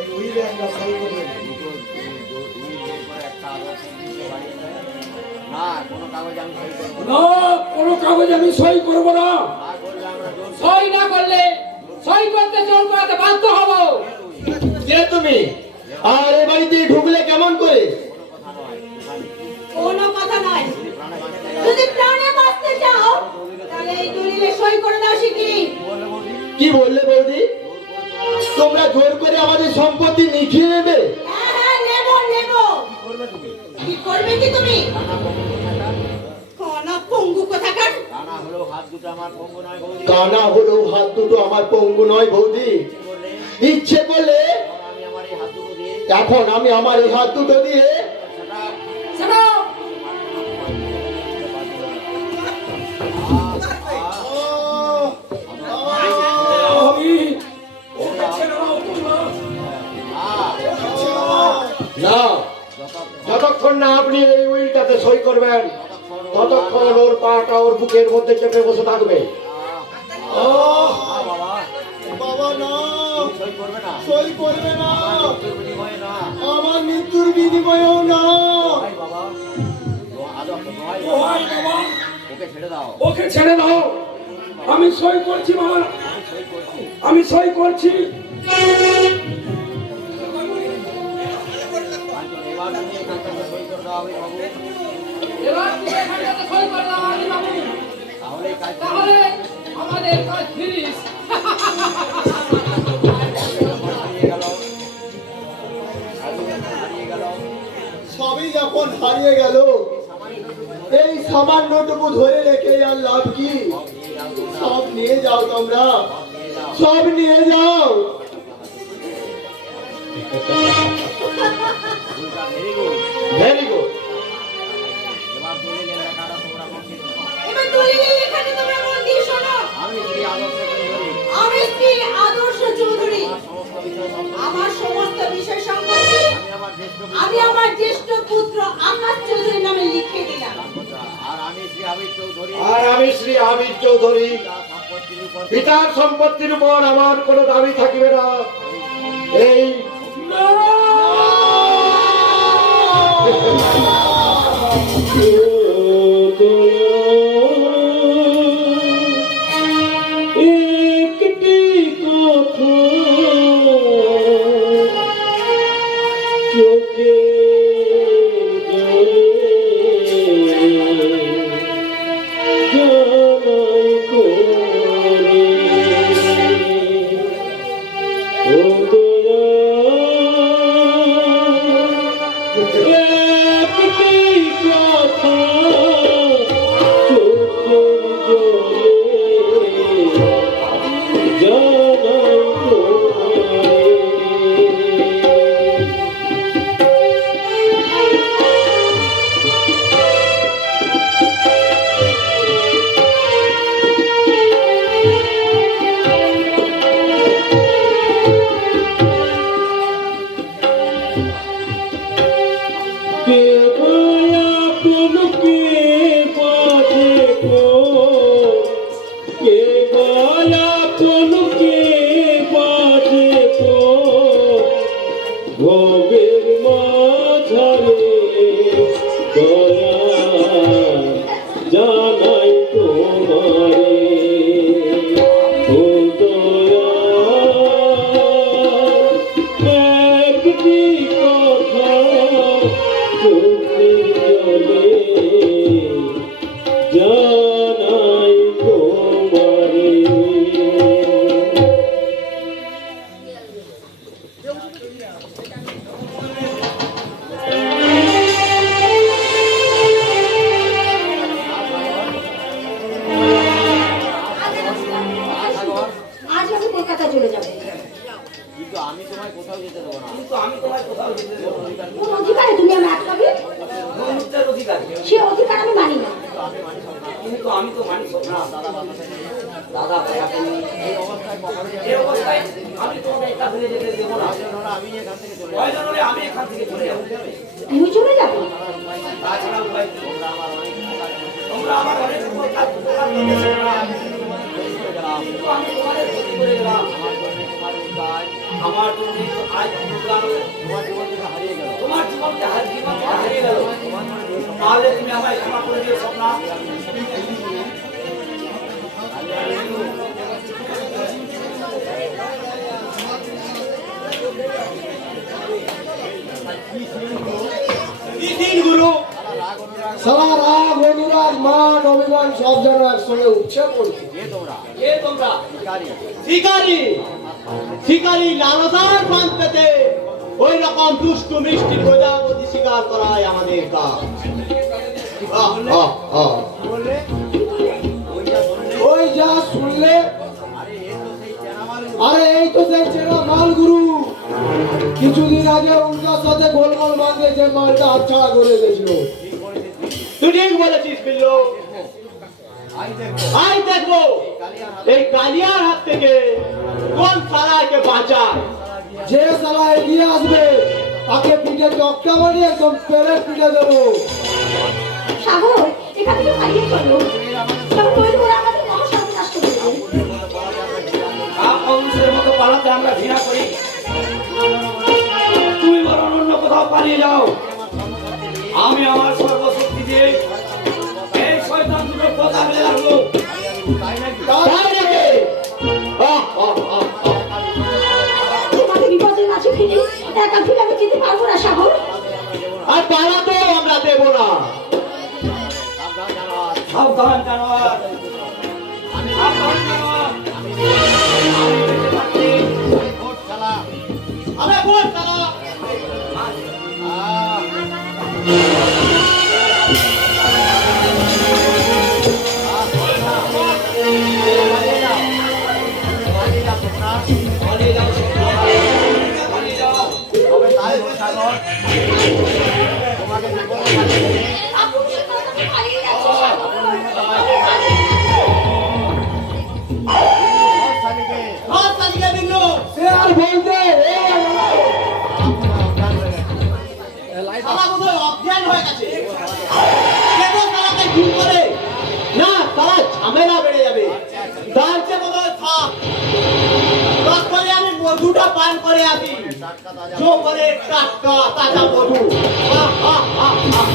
এই উইলে একটা সই করবেন। না কোনো কাগজ আমি সই করবো না, কোনো কাগজ আমি সই করব না। না করলে আমরা জোর সই না করলে সই করতে জোর করাতে বাধ্য হব। কে তুমি? আর এ বাড়িতে ঢুকলে কেমন করে? কোনো কথা নয়, যদি প্রাণে বাঁচতে চাও তাহলে এই দলিলে সই করে দাও শিগগিরই। কি বললে বৌদি? তোমরা জোর করে আমাদের সম্পত্তি নিখিয়ে নেবে? হ্যাঁ হ্যাঁ, নেব নেব। কি করবে কি তুমি? কোন পঙ্গু কোথাকার? কানা হলেও হাত দুটো আমার পঙ্গু নয় বৌদি। কানা হলেও হাত দুটো আমার পঙ্গু নয় বৌদি। করলে ইচ্ছে করলে আমি আমার এই হাত দুটো দিয়ে এখন আমি আমার এই হাত দুটো দিয়ে সেটা শোনো, আমি ওকে ছেড়ে দাও তোমরা। না, যতক্ষণ না আপনি এই উইলটাতে সই করবেন ততক্ষণ ওর পাটা ওর বুকের মধ্যে চেপে বসে থাকবে। বাবা বাবা না, সই করবে না সই করবে না, মৃত্যুর বিনিময়ে না আমার মৃত্যুর বিনিময়েও না। ভাই বাবা আদব ভাই দোহাই বাবা, ওকে ছেড়ে দাও ওকে ছেড়ে দাও। আমি সই করছি মা, আমি সই করছি। এবার তুমি এখানটাতে সই করে দাও আমি বাবু এবার তুমি এখানটাতে সই করে দাও আলী বাবু, তাহলে এই কাজ তাহলে আমাদের কাজ ফিরিস। হারিয়ে গেল হারিয়ে গেল সবই যখন হারিয়ে গেল, এই সামান্যটুকু ধরে রেখে আর লাভ কি? সব নিয়ে যাও তোমরা, সব নিয়ে যাও। Very good very good. এবার দলিলের লেখাটা তোমরা মন্দির এবার দলিলের লেখাটা তোমরা মন দিয়ে শোনো। আমি শ্রী আদর্শ চৌধুরী আমি শ্রী আদর্শ চৌধুরী সমস্ত বিষয় সম্পর্কে আমার সমস্ত বিষয় সম্পত্তি আমি আমার জ্যেষ্ঠ আমি আমার জ্যেষ্ঠ পুত্র আকাশ চৌধুরী নামে লিখে দিলাম। পুত্র আর আমি শ্রী আবির চৌধুরী আর আমি শ্রী আবির চৌধুরী, সম্পত্তির উপর পিতার সম্পত্তির উপর আমার কোনো দাবি থাকিবে না। এই একটি কথা চোখে জানাই করে ও দয়া একটি কথা চোখের জলে জানাই করে কেবল আপনকে পাঠে গো, কেবল আপনকে পাঠে গো, ভবের মাঝারে দয়া জানাই তোমারে ও দয়া একটি আমি তো মানি না দাদা দয়া করে এই অবস্থায় আমি তোমাকে একা ফেলে যেতে দেবো না। প্রয়োজন হলে আমি এখান থেকে চলে যাবো। তুমি চলে যাবো? তাছাড়া উপায় কি? তোমরা আমার অনেক উপর কাজ করতেছো না, কিন্তু আমি তোমাদের ক্ষতি করে গেলাম। আমার জন্য আজ তোমার জীবনটা হারিয়ে গেল। তাহলে তুমি আমায় ক্ষমা করে দিও স্বপ্না। কি দিন গুরু, সারা রাগ অনুরাগ মান অভিমান সব যেন একসঙ্গে উঠছে পড়ছে। কে তোমরা? শিকারি শিকারি লালসার প্রান্তেতে ওই রকম দুষ্টু মিষ্টি প্রজাপতি শিকার করাই আমাদের কাজ। ওই যা শুনলে, আরে এই তো সেই চেনা মাল গুরু। কিছুদিন আগে উনকার সাথে গোলমাল বাঁধে যে মালটা হাতছাড়া করে গেছিল। তুই ঠিক বলেছিস বিল্লু। আই দেখবো এই কালিয়ার হাত থেকে কোন সালাকে বাঁচায়। যে সালা এগিয়ে আসবে তাকে পিঠে চকটা মারিয়ে একদম পেরে পিঠে দেবো। সাগর, এখান থেকে পালিয়ে চলো। তবে নইলে ওরা আমাদের মহাসর্বনাশ করে দেবে। মানুষের মতো পালাতে আমরা ঘৃণা করি। তুমি বরং অন্য কোথাও পালিয়ে যাও। আমি আমার সর্বশক্তি দিয়ে এই শয়তান দুটো কথা ফেলে রাখবো। তাই নাকি? তোমাকে বিপদের মাঝে ফেলে একা ফিরে আমি যেতে পারবো না সাগর। আর পালাতেও আমরা দেব না। সাবধান জানোয়ার, সাবধান জানোয়ার। আমি বেঁচে থাকতে আমরা কোন সালা? পালিয়ে যাও, পালিয়ে যাও। আপনি পালিয়ে যাচ্ছে সাগর। হাত চালিয়ে বিল্লু। সে আর বলতে সালা বোধহয় অজ্ঞান হয়ে গেছে। কেন সালাকে খুন করে? না, সালা ঝামেলা বেড়ে যাবে। তার চেয়ে বোধহয় থাক। তারপরে আমি মধুটা পান করে আসি। জঙ্গলের টাটকা তাজা মধু। আহ, আহ, আহ, আহ।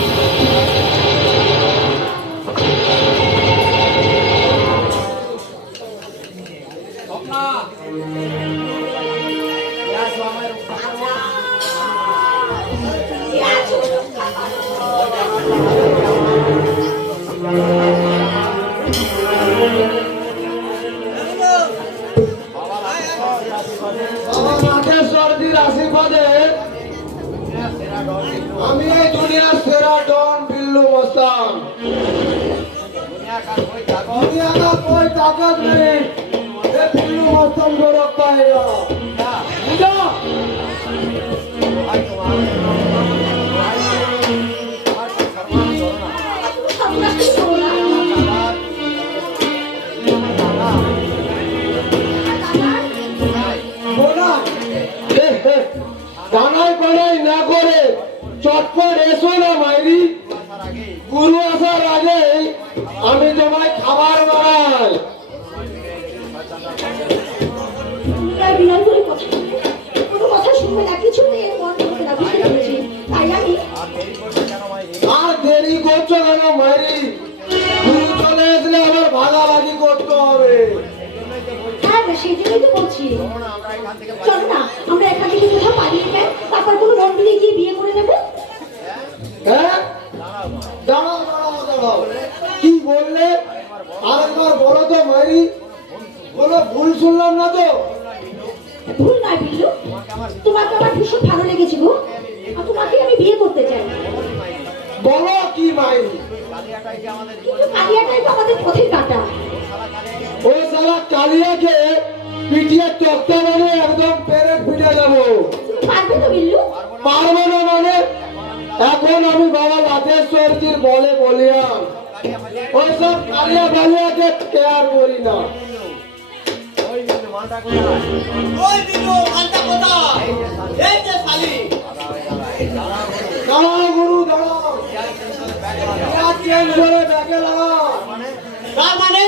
আমার নাটের সর্দির আশীর্বাদে আমি এই দুনিয়ার সেরা ডন বিল্লু মস্তান। দুনিয়া का कोई ताकत नहीं ये बिल्लू मस्तान को रोक पाएगा। बुझा? সর্বনাশ করবো না। बोला গানাই বানাই না করে চটপট এসো না মাইরি। গুরু আসার আগে আমি তোমায় খাবার বানাই। তাই বিনয় করে কথা বলবে। কোনো কথা শুনবে না, কিছু নেই এর মন করবে না, বুঝতে পেরেছি। তাই আমি আর দেরি করছো কেন মাইরি? গুরু চলে আসলে আবার ভাগাভাগি করতে হবে। হ্যাঁ, সেই জন্যই তো বলছি। চলো না, আমরা এখান থেকে কোথাও পালিয়ে যাই, তারপর কোনো মন্দিরে গিয়ে বিয়ে করে নেবো। হ্যাঁ দাঁড়াও দাঁড়াও দাঁড়াও, কি বললে? আরেকবার বলো তো মাইরি। বলো ভুল শুনলাম না তো? ভুল নয় বিল্লু, তোমাকে আমার ভীষণ ভালো লেগেছে গো। আর তোমাকে আমি বিয়ে করতে চাই। বলো কি মাইরি? কিন্তু কালিয়াটাই তো আমাদের পথের কাঁটা। ওই সারা কালিয়াকে পিটিয়ে তক্তা মানে একদম পেরে পিটে যাবো। তুমি পারবে তো বিল্লু? পারবো না মানে? এখন আমি বাবা লাতেশ্বরজির বলে বলিয়াম ওইসব কালিয়া বালিয়াকে কেয়ার করি না। ওই বিল্লু মালটা কোথায়? এই যে শালি। দাঁড়াও গুরু দাঁড়াও, পেঁয়াজ চেঞ্জ করে ব্যাগে লাগাও। তার মানে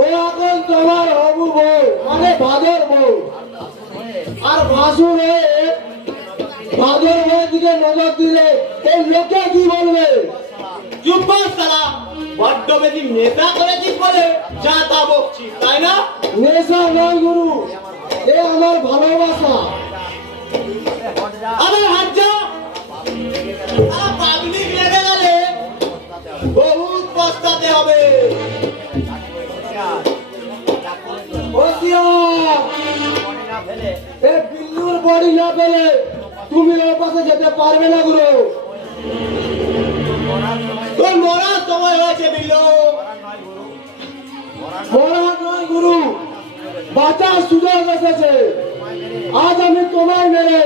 ও এখন তোমার হবু বউ, মানে ভাদর বউ। আর ভাসুর হয়ে ভাদর বউয়ের দিকে নজর দিলে এই লোকে কি বলবে? চুপ কর শালা, বড্ড বেশি নেশা করেছিস বলে যা তা বকছিস, তাই না? নেশা নয় গুরু, এ আমার ভালোবাসা। আরে হাত যা, পাবলিক লেগে গেলে বহুত পস্তাতে হবে। এ বিল্লুর বড়ি না পেলে তুমি ওর পাশে যেতে পারবে না গুরু। তোর মরার সময় হয়েছে বিল্লু। মরা নয় গুরু, বাঁচার সুযোগ এসেছে। আজ আমি তোমায় মেরে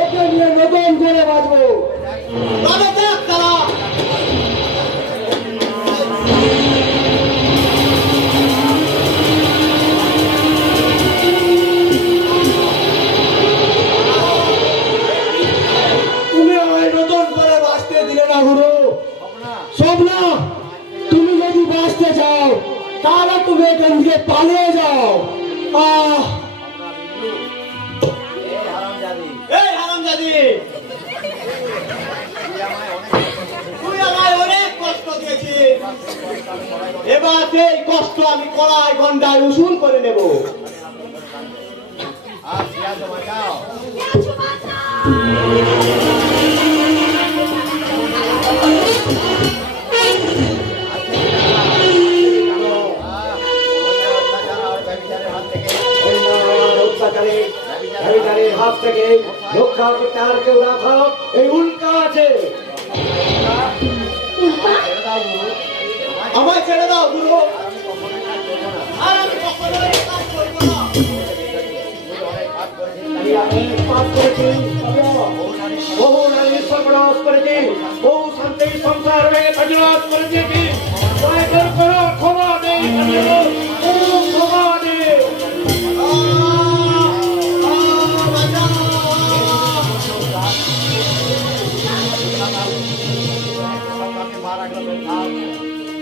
ওকে নিয়ে নতুন করে বাঁচবো। তবে দেখ শালা, তুমি আমায় নতুন করে বাঁচতে দিলে না গুরু। স্বপ্না, তুমি যদি বাঁচতে চাও তাহলে তুমি এখান থেকে পালিয়ে যাও। এই হারামজাদি, তুই আমায় অনেক কষ্ট দিয়েছিস, এবার সেই কষ্ট আমি কড়াই গন্ডায় উসুল করে নেব। অত্যাচারের হাত থেকে রক্ষা করতে আর কেউ না থাক, এই উল্কা আছে। আমায় ছেড়ে দাও গুরু, আর আমি কখনো এই কাজ করব না। আমি অনেক পাপ করেছি, বহু নারীর সর্বনাশ করেছি, বহু শান্তির সংসার ভেঙে তছনছ করে দিয়েছি। দয়া করে করো, ক্ষমা নেই, ক্ষমা নেই।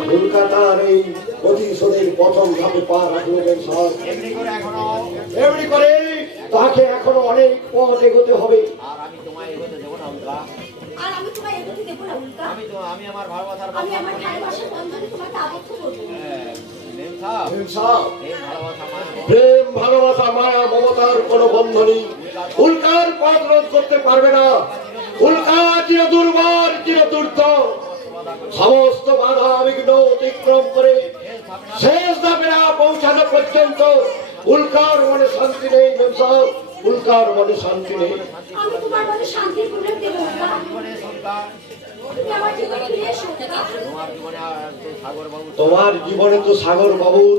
কলকাতার এই প্রতিশোধের প্রথম ধাপে পা রাখলেন স্যার। এমনি করে তাকে এখনো অনেক পথ এগোতে হবে। আর আমি তোমায় এগোতে দেবো না উল্কা। আমি আমার ভালোবাসার বন্ধনে তোমাকে আবদ্ধ করবো। প্রেম ভালোবাসা মায়া মমতার কোন বন্ধনী উল্কার পথ রোধ করতে পারবে না। উল্কা চির দুর্বার চির দুর্ধ, সমস্ত বাধা বিঘ্ন অতিক্রম করে শেষ ধাপে না পৌঁছানো পর্যন্ত উল্কার মনে শান্তি নেই। উল্কার মনে শান্তি নেই। আমি তোমার মনে শান্তির প্রলেপ দেবো উল্কা। তুমি আমার জীবনে ফিরে এসো। তোমার জীবনে তো সাগর বাবুর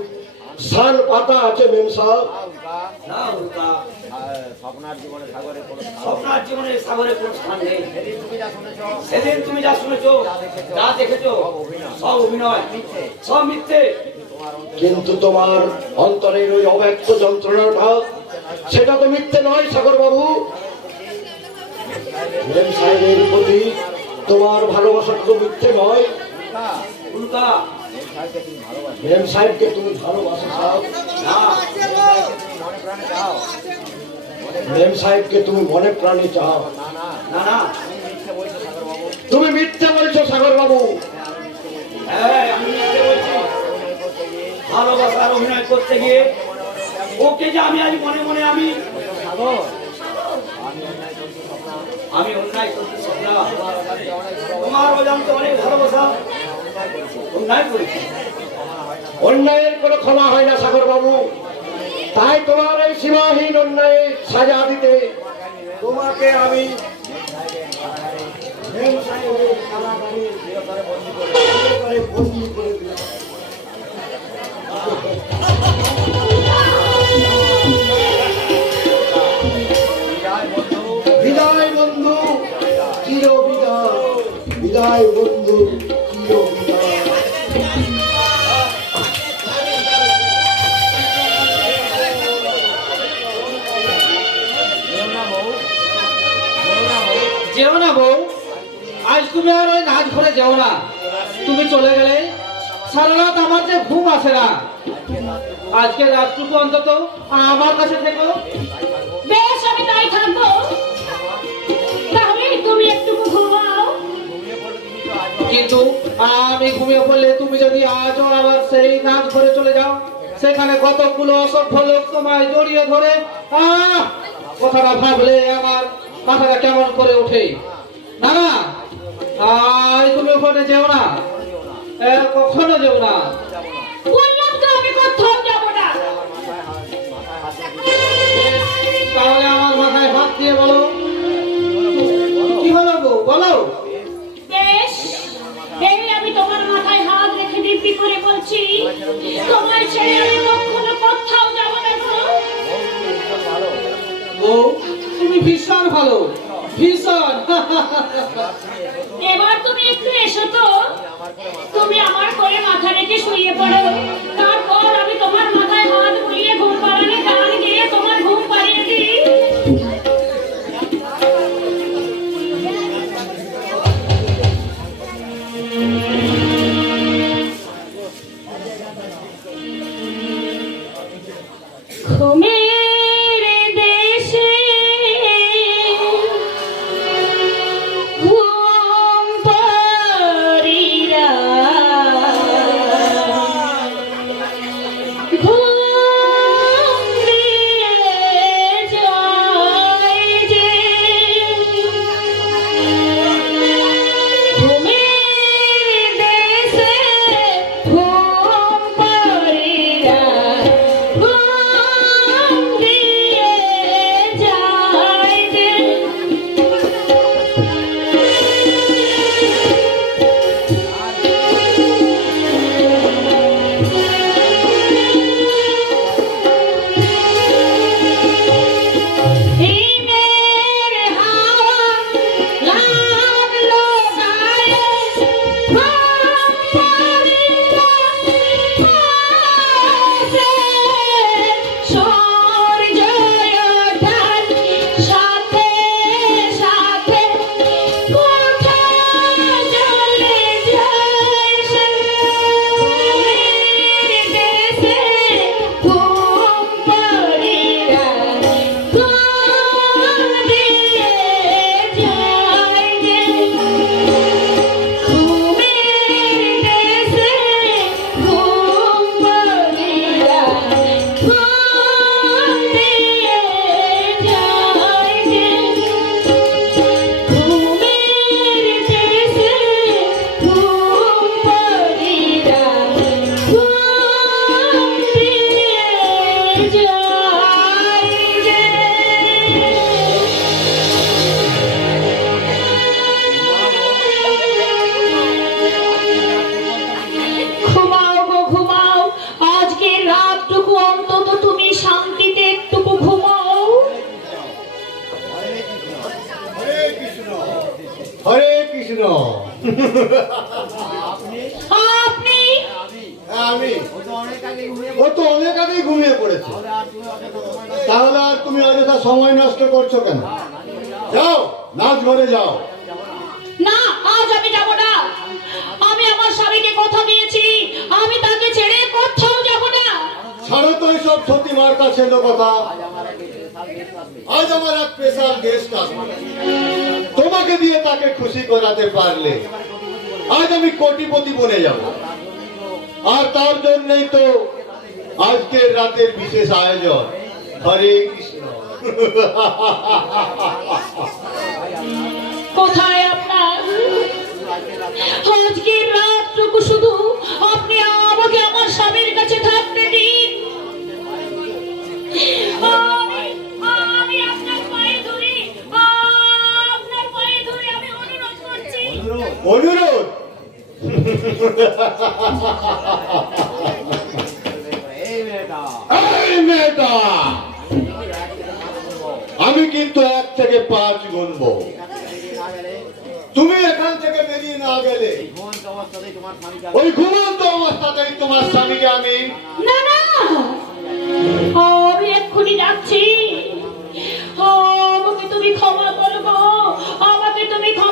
সান পাতা আছে মেম সাহেব। না উল্কা, স্বপ্নার জীবনে সাগরে কোনো আপনার জীবনে সাগরে কোনো স্থান নেই। সেদিন তুমি যা শুনেছো, সেদিন তুমি যা শুনেছো, যা দেখেছো, সব অভিনয়, সব মিথ্যে। কিন্তু তোমার অন্তরের ওই অব্যক্ত যন্ত্রণাটা সেটা তো মিথ্যে নয় সাগর বাবু। মেম সাহেবের প্রতি তোমার ভালোবাসা তো মিথ্যে নয়। উল্কা, মেম সাহেবকে তুমি ভালোবাসো সাহেব। না, মনে প্রাণে চাও। মেম সাহেবকে তুমি মনে প্রাণে চাও। না না, তুমি মিথ্যে বলছো সাগর বাবু। হ্যাঁ আমি মিথ্যে বলছি। ভালোবাসার অভিনয় করতে গিয়ে ওকে যে আমি আজ মনে মনে আমি অন্যায় করছি স্বপ্না। তোমার অজান্তে অনেক ভালোবাসা অন্যায় করেছি। অন্যায়ের কোনো ক্ষমা হয় না সাগর বাবু। তাই তোমার এই সীমাহীন অন্যায় সাজা দিতে তোমাকে আমি মেম সাহেবের কারাগারে বন্দী করে দিলাম। বিদায় বন্ধু চির বিদায়, বিদায় বন্ধু চির বিদায়। না বউ, আজ তুমি আর ওই নাচ ঘরে যাও না। তুমি চলে গেলে সারা রাত আমার যে ঘুম আসে না। আজকে রাতটুকু অন্তত আমার কাছে থেকো। বেশ, আমি তাই থাকবো। তাহলে তুমি একটু ঘুমাও। কিন্তু আমি ঘুমিয়ে পড়লে তুমি যদি আজও আবার সেই নাচ ঘরে চলে যাও, সেখানে কতগুলো অসভ্য লোক তোমায় জড়িয়ে ধরে, কথাটা ভাবলে আমার মাথাটা কেমন করে ওঠে। না না, আজ তুমি ওখানে যেও না, কখনো যেও না। বললাম তো আমি কোথাও যাবো না। তাহলে আমার মাথায় হাত দিয়ে বলো, কি হলো গো, বলো। বেশ, এই আমি তোমার মাথায় হাত রেখে দিব্যি করে বলছি, তোমার ছেড়ে আমি কখনো কোথাও যাবো না গো। ও, তুমি ভীষণ ভালো, ভীষণ। এবার তুমি একটু এসো তো। তুমি আমার কোলে মাথা রেখে শুয়ে পড়ো, তারপর আমি তোমার মাথায় হাত বুলিয়ে ঘুম পাড়ালে গান গেয়ে তোমার ঘুম পাড়িয়ে দিই। ঘুমের দেশে ঘুম পাড়িরা, ঘুম দিয়ে যায় যে। ঘুমের দেশে ঘুম পাড়িরা, ঘুম দিয়ে যায় যে। হিমের হাওয়া লাগলো গায়ে, ঘুম পাড়িয়া আসে। সূর্য ওঠার সাথে সাথে কোথায় চলে যায় সে। ঘুমের দেশে ঘুম পাড়িয়া, ঘুম দিয়ে যায় যে। ঘুমের দেশে ঘুম পাড়িয়া, ঘুম দিয়ে যায় যে। ঘুমের দেশে ঘুম পাড়িয়া, ঘুম দিয়ে যায় যে। ঘুমাও গো ঘুমাও, আজকে রাতটুকু অন্তত তুমি শান্তিতে একটুকু ঘুমাও। হরে কৃষ্ণ। আপনি আমি, ও তো অনেক আগেই ঘুমিয়ে পড়েছে। তাহলে আর তুমি অযথা সময় নষ্ট করছো কেন? যাও, নাচ ঘরে যাও। না, আজ আমি যাব না। আমি আমার স্বামীকে কথা দিয়েছি, আমি তাকে ছেড়ে কোথাও যাব না। ছাড়ো তো এইসব সতী মার কাছে কথা। আজ আমার এক স্পেশাল গেস্ট আসবে, তোমাকে দিয়ে তাকে খুশি করাতে পারলে আজ আমি কোটিপতি বনে যাব। আর তার জন্যই তো আজকের রাতের বিশেষ আয়োজন। হরে কৃষ্ণ। কোথায় আপনার আজকের রাতটুকু শুধু আপনি আমাকে আমার স্বামীর কাছে থাকতে দিন। আমি আপনার পায়ে ধরে, আপনার পায়ে ধরে আমি অনুরোধ করছি। অনুরোধ? এই মেয়েটা, আমি কিন্তু 1 থেকে 5 গুনবো। তুমি এখান থেকে বেরিয়ে না গেলে ওই ঘুমন্ত অবস্থাতেই তোমার স্বামীকে আমি। না না, আমি এক্ষুনি যাচ্ছি। আমাকে তুমি ক্ষমা করো গো, আমাকে তুমি ক্ষমা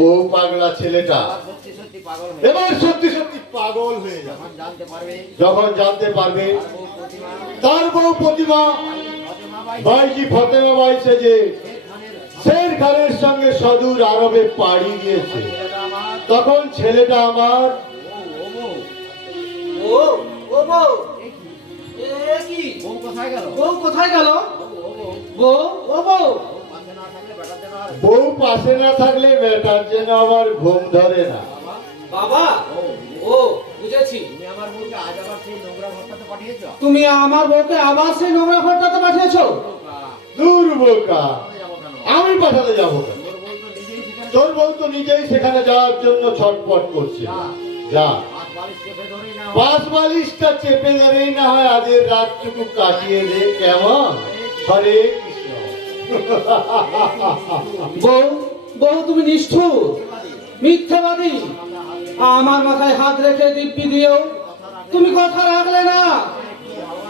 বউ পাগলা ছেলেটা এবার সত্যি সত্যি পাগল হয়ে যাবে যখন জানতে পারবে তার বউ প্রতিমা ভাইজি ফতেমা বাই সেজে শের খানের সঙ্গে সদূর আরবে পাড়ি দিয়েছে, তখন ছেলেটা আমার ও ও বউ এ কি বউ কোথায় গেল বউ ও বউ বউ পাশে না থাকলে বেটার যেন আমার ঘুম ধরে না। বাবা ও বুঝেছি তুমি আমার বউকে আবার সেই নোংরা ঘরটাতে পাঠিয়েছো। দূর বোকা, আমি পাঠাতে যাবো কেন? তোর বউ তো নিজেই সেখানে যাওয়ার জন্য ছটপট করছে। যা, পাঁচ বালিশটা চেপে ধরেই না হয় আজের রাতটুকু কাটিয়ে দে, কেমন? হরে কৃষ্ণ। বউ বউ তুমি নিষ্ঠুর মিথ্যাবাদী, আমার মাথায় হাত রেখে দিব্যি দিও তুমি কথা রাখলে না।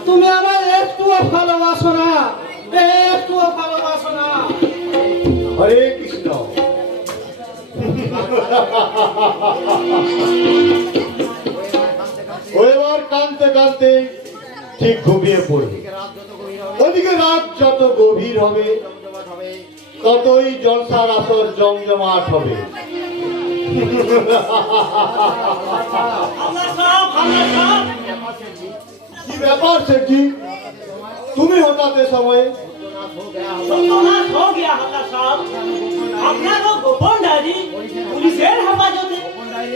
তুমি আমার একটুও ভালোবাসো না, একটুও ভালোবাসো না। হরে কৃষ্ণ। ও এবার কাঁদতে কাঁদতে ঠিক ঘুমিয়ে পড়বে। ওদিকে রাত যত গভীর হবে ততই জলসার আসর জমজমাট হবে। কি ব্যাপার সে কি? তুমি হঠাৎ এ সময়ে?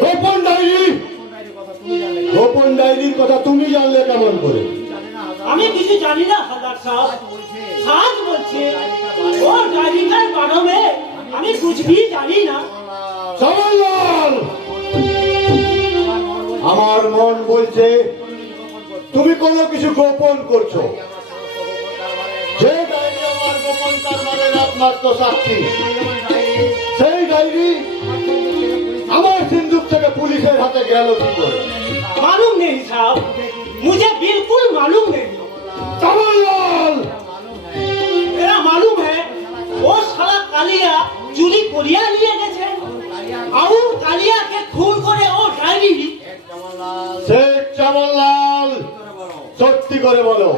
গোপন ডায়েরি? গোপন ডায়েরির কথা তুমি জানলে কেমন করে? আমি কিছু জানি না হালদার সাহেব, সাজ বলছে ও ডায়েরিটার মাধ্যমে আমি कुछ भी জানি না। জওয়ানলাল, আমার মন বলছে তুমি কোনো কিছু গোপন করছো। যে ডায়েরি আমার গোপন কারবারের একমাত্র সাক্ষী, সেই ডায়েরি আমার সিন্ধুক থেকে পুলিশের হাতে গেল কি করে? मालूम नहीं साहब, मुझे बिल्कुल मालूम नहीं। জওয়ানলাল, मेरा मालूम है वो साला कालिया चुरी कोरिया लिए गए और कालिया के खून करे वो डायरी। শেখ জওয়ানলাল, সত্যি করে বলো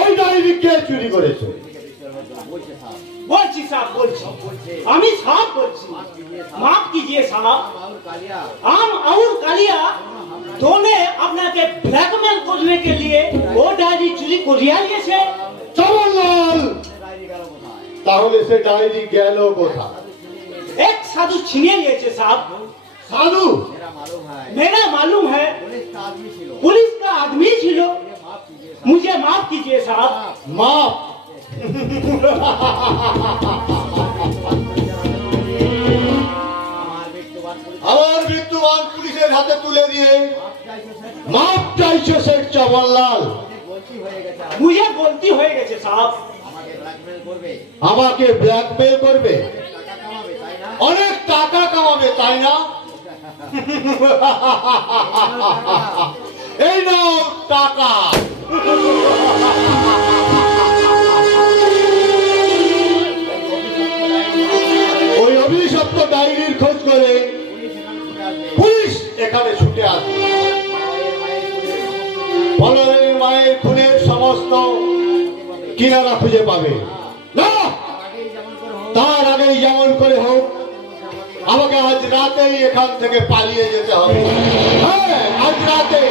ওই ডায়েরি কে চুরি করেছে? बोलছি साहब, बोलছি আমি साहब बोलছি, माफ कीजिए साहब। हम और कालिया दोनों अपना के ब्लैकमेल करने के लिए वो डायरी चुरी कोरिया लिए से। জওয়ানলাল, তাহলে সে ডায়েরি গেল কোথায়? एक साधु छीने लिए से साहब। সাধু? मेरा मालूम है पुलिस का आदमी छिलो, मुझे माफ कीजिए साहब। মাপ? আমার মৃত্যুবান পুলিশের হাতে তুলে দিয়ে মাপ চাইছে শেখ জওয়ানলাল। मुझे गलती हो गए साहब। আমাকে ব্ল্যাকমেল করবে, অনেক টাকা কামাবে, তাই না? এই নাও টাকা। ওই অভিশপ্ত ডায়েরির খোঁজ করে পুলিশ এখানে ছুটে আসবে। বলরামের মায়ের খুনের সমস্ত কিনারা খুঁজে পাবে না। তার আগেই যেমন করে হোক আমাকে আজ রাতেই এখান থেকে পালিয়ে যেতে হবে। হ্যাঁ, আজ রাতে।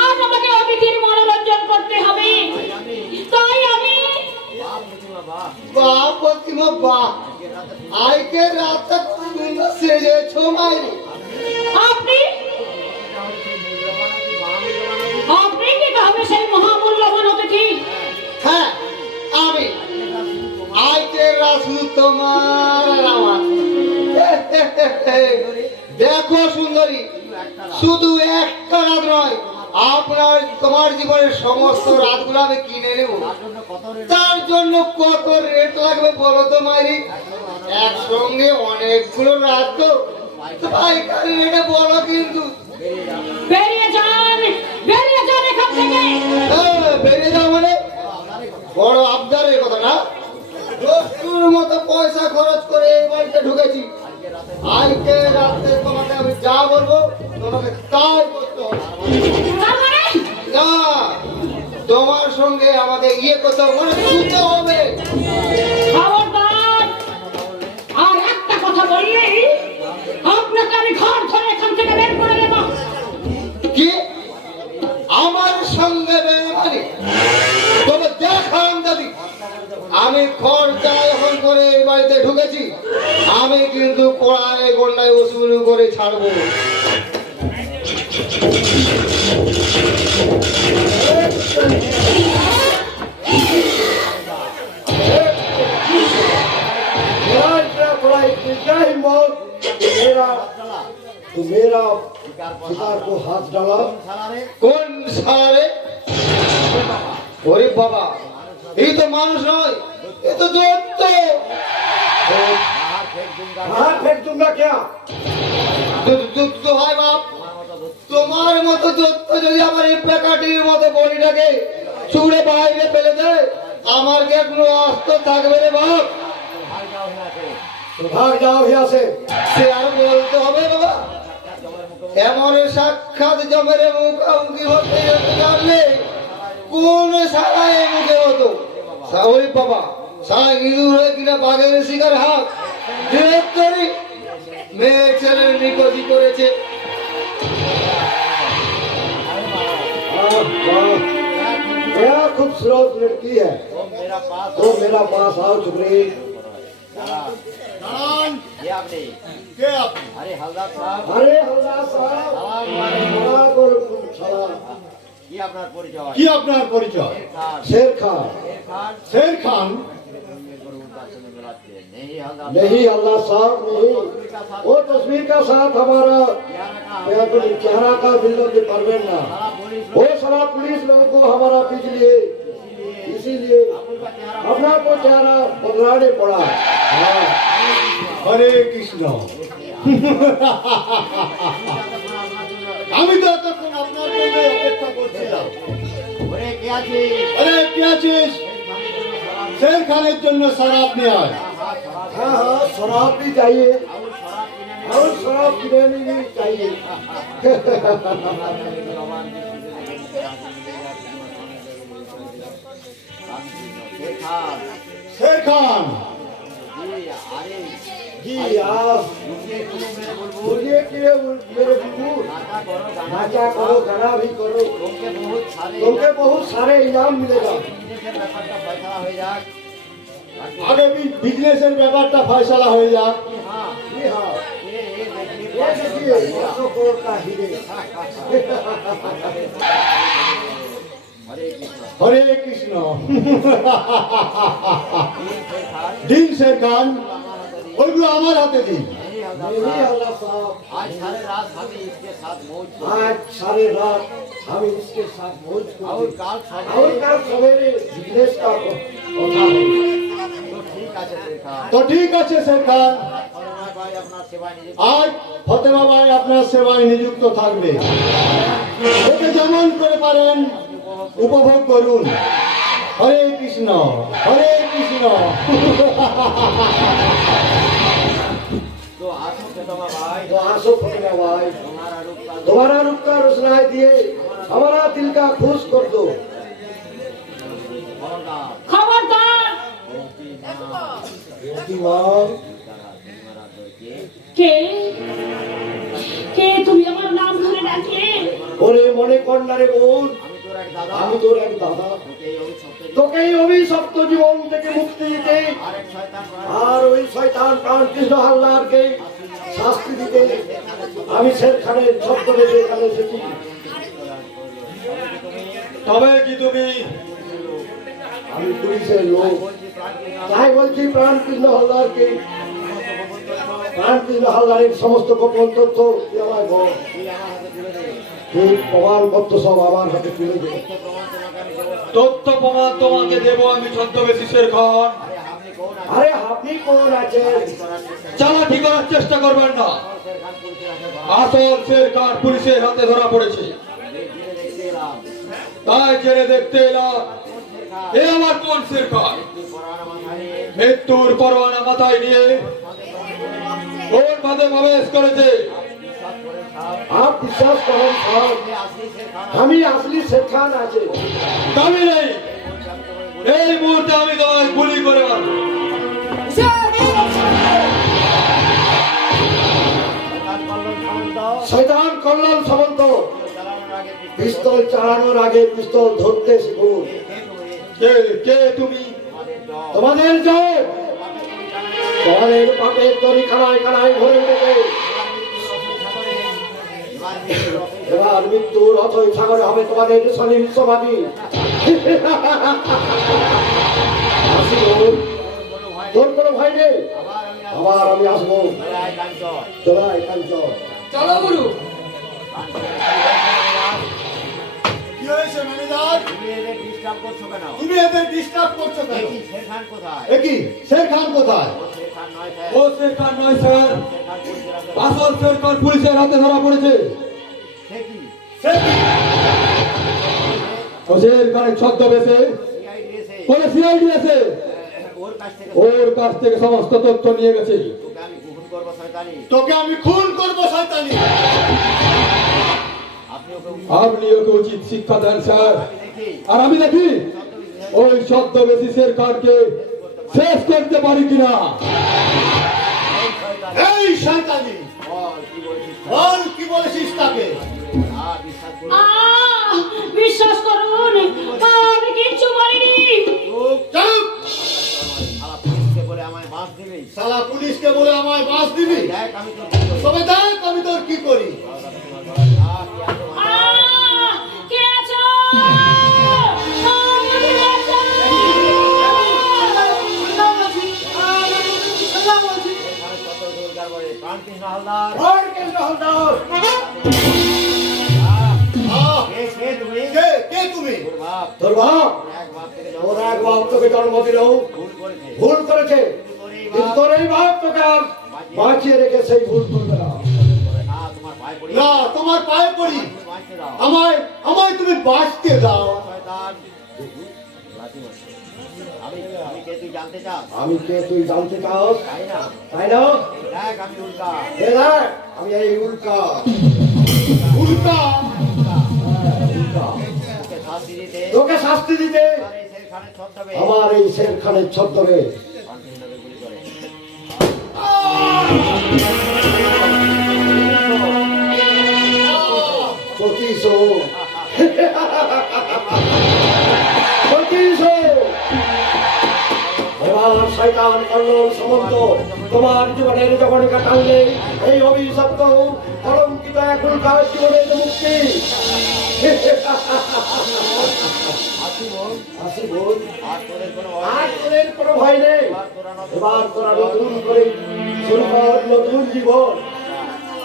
আজ আমাকে অতিথির মনোরঞ্জন করতে হবে, তাই আমি বাহ প্রতিমা বাহ, আজকে রাতটা সুন্দর সেজেছো মাইরি। আপনি আপনি কি হবে সেই মহামূল্যবান অতিথি? হ্যাঁ, আমি আজকে রাত শুধু তোমার আর আমার। দেখো সুন্দরী, শুধু একটা রাত নয়, আপনার তোমার জীবনের সমস্ত রাতগুলো আমি কিনে নেব। তার জন্য কত রেট লাগবে বলো তো মাইরি? একসঙ্গে অনেকগুলো রাত তো পাইকারি রেটে বলো কিন্তু। বেরিয়ে যান এখান থেকে। বেরিয়ে যাও মানে বড় আবদারের কথা না? দস্তুর মতো পয়সা খরচ করে এই বাড়িতে ঢুকেছি। আজকে রাতে তোমাকে আমি যা বলবো তোমাকে তাই করতে হবে। তার মানে? না, তোমার সঙ্গে আমাদের করতে হবে, মানে শুতে হবে। খবরদার! আর একটা কথা বললেই আপনাকে আমি ঘর ধরে এখান থেকে বের করে দেব। কি আমার সঙ্গে বেমানি? তবে দেখাম দাদি, আমি খরচা যখন করে এই বাড়িতে ঢুকেছি, আমি কিন্তু পড়ায় গন্ডায় উসুল করে ছাড়বো। मेरा शिकार को हाथ डाला कौन सारे? ওরে বাবা, এই তো মানুষ নয়, এ তো দৈত্য। हाथ फेंक दूंगा क्या? দৈত্য হয় বাপ। তোমার মতো দৈত্য যদি আমার এই প্যাকাটির মতো বডিটাকে ছুঁড়ে বাইরে ফেলে দেয়, আমার কি কোনো অস্ত্র থাকবে রে বাপ? ভাগ যাও হিয়াছে। সে আর বলতে হবে বাবা? এমন সাক্ষাৎ জমের মুখোমুখি হতে জানলে কোন সারায় মুখে হতো? ওরে বাবা, সারা ইঁদুর হয়ে কিনা বাঘের শিকার হাত ডিরেক্টরি মেয়ে ছেলের নিকটি করেছে। क्या खूबसूरत लड़की है, तो मेरा पास आओ छुपरी। अरे हलदार साहब, अरे हल्ला साहब, কি আপনার পরিচয়? কি আপনার পরিচয়? शेर खान। शेर खान नहीं हल्ला साहब, नहीं। वो तस्वीर का साथ हमारा चेहरा का बिल्लो भी परवेन ना, वो सारा पुलिस लोगों को हमारा पीछ लिए, इसीलिए अपना को चेहरा बदलाने पड़ा। हाँ। हरे कृष्ण। আমি তো এতক্ষণ আপনার জন্য অপেক্ষা করছিলাম। আরে কি আছিস? शेर खाনের জন্য शराब নিয়ে আয়। हाँ हाँ, शराब भी चाहिए और शराब पीने भी चाहिए। शेर खान जी आप बोलिए कि मेरे बुबू नाचा करो, गाना भी करो, तुमके बहुत सारे इनाम मिलेगा। आगे भी बिजनेसের ব্যাপারটা ফয়সালা হয়ে যাক। জি হ্যাঁ, ये देखिए 100 करोड़ का हीरे। हरे कृष्ण। দিন শের খান, ওইগুলো আমার হাতে দিন। नहीं अल्लाह साहब, आज सारे रात हमें इसके साथ मौज आज सारे रात हम इसके साथ मौज और करेंगे। काल और कल सवेरे बिजनेस का होता है। तो ठीक तो ठीक আছে শের খান। আছে শের খান, ভাই আপনার সেবায় নিযুক্ত। আজ ফতেমা ভাই আপনার সেবায় নিযুক্ত থাকবে। একে যেমন করে পারেন উপভোগ করুন। হরে কৃষ্ণ, হরে কৃষ্ণ। तो आसो फतेमा भाई, तो आसो फतेमा भाई, तुम्हारा रूप का तुम्हारा रूप का रोशनाई दिए हमारा दिल का खुश कर दो। खबरदार খবরদার! ज्योति माँ, কে কে তুমি আমার নাম ধরে ডাকলে? ওরে মনে কন্যারে বোন, আমি তোর আমি তোর এক দাদা, এক দাদা, তোকে এই অভিশপ্ত তোকে এই অভিশপ্ত জীবন থেকে মুক্তি দিতে আরেক শয়তান আর ওই শয়তান প্রাণকৃষ্ণ হালদারকে শাস্তি দিতে আমি শের খানের শব্দ বেঁধে এখানে এসেছি। তবে কি তুমি? আমি পুলিশের লোক, তাই বলছি প্রাণকৃষ্ণ হালদারকে, প্রাণকৃষ্ণ হালদারের সমস্ত গোপন তথ্য তুই আমায় বল। তুই প্রমাণপত্র সব আমার হাতে তুলে দে। তথ্য প্রমাণ তোমাকে দেব আমি ছদ্মবেশী শের খান। আরে আপনি কোন আছেন? চালাকি করার চেষ্টা করবেন না। আসল শের খান পুলিশের হাতে ধরা পড়েছে। তাই জেনে দেখতে এলাম এ আমার কোন শের খান মৃত্যুর পরোয়ানা মাথায় নিয়ে কোন ভাবে প্রবেশ করেছে। आप विश्वास करो साहब, আমি আসলি শের খান আছে। দাবি নেই, এই মুহূর্তে আমি তোমায় গুলি করে মারব। শয়তান কল্যাণ সামন্ত, পিস্তল চালানোর আগে পিস্তল ধরতে শিখুন। কে কে তুমি? তোমাদের জয়, তোমাদের পাপের তরি খানায় খানায় ভরে উঠেছে। এবার মৃত্যুর অথই সাগরে হবে তোমাদের সলিল সমাধি। তোর কোনো ভয় নেই, আবার আমি আসবো। চলাই কাঞ্চন, চলো গুরু। কি হয়েছে ম্যানেজার? তুমি এদের ডিস্টার্ব করছো কেন? একই শের খান কোথায়? ও শের খান নয় স্যার, আসল শের খান পুলিশের হাতে ধরা পড়েছে। ও শের খানের ছদ্মবেশে কোন সিআইডি আছে, ওর কাছ থেকে সমস্ত তথ্য নিয়ে গেছে। তোকে আমি খুন করবো শয়তানি। আপনি ওকে উচিত শিক্ষা দেন স্যার, আর আমি দেখি ওই ছদ্মবেশী শের খানকে শেষ করতে পারি কিনা। এই শয়তানি, বল কি বলেছিস তাকে? বিশ্বাস করুন, আমি কিচ্ছু বলিনি। চুপ! শালা পুলিশকে বলে আমায় বাঁশ দিবি? তবে দেখ আমি তোর কি করি। কে আছো? আমাকে বাঁচাও! কে তুমি? তোর বাপ, তোর এক বাপ তোকে জন্ম দিলেও ভুল করেছে, কিন্তু তোর এই বাপ তোকে আর বাঁচিয়ে রেখে সেই ভুল করবে না। না, তোমার পায়ে পড়ি, আমায় আমায় তুমি বাঁচতে দাও। আমি কে তুই জানতে চাস, তাই না? এ দেখ, আমি এই উল্কা। উল্টা তোকে শাস্তি দিতে আমার এই শের খানের ছদ্মবে পঁচিশো এবার শয়তান কল্লোল সমন্ত তোমার জীবনের যখনই কাটালে এই অভিশপ্ত কলঙ্কিত এখনকার জীবনের মুক্তি। আসি বোন, আর তোদের কোনো ভয় নেই। এবার তোরা নতুন করে শুরু কর নতুন জীবন।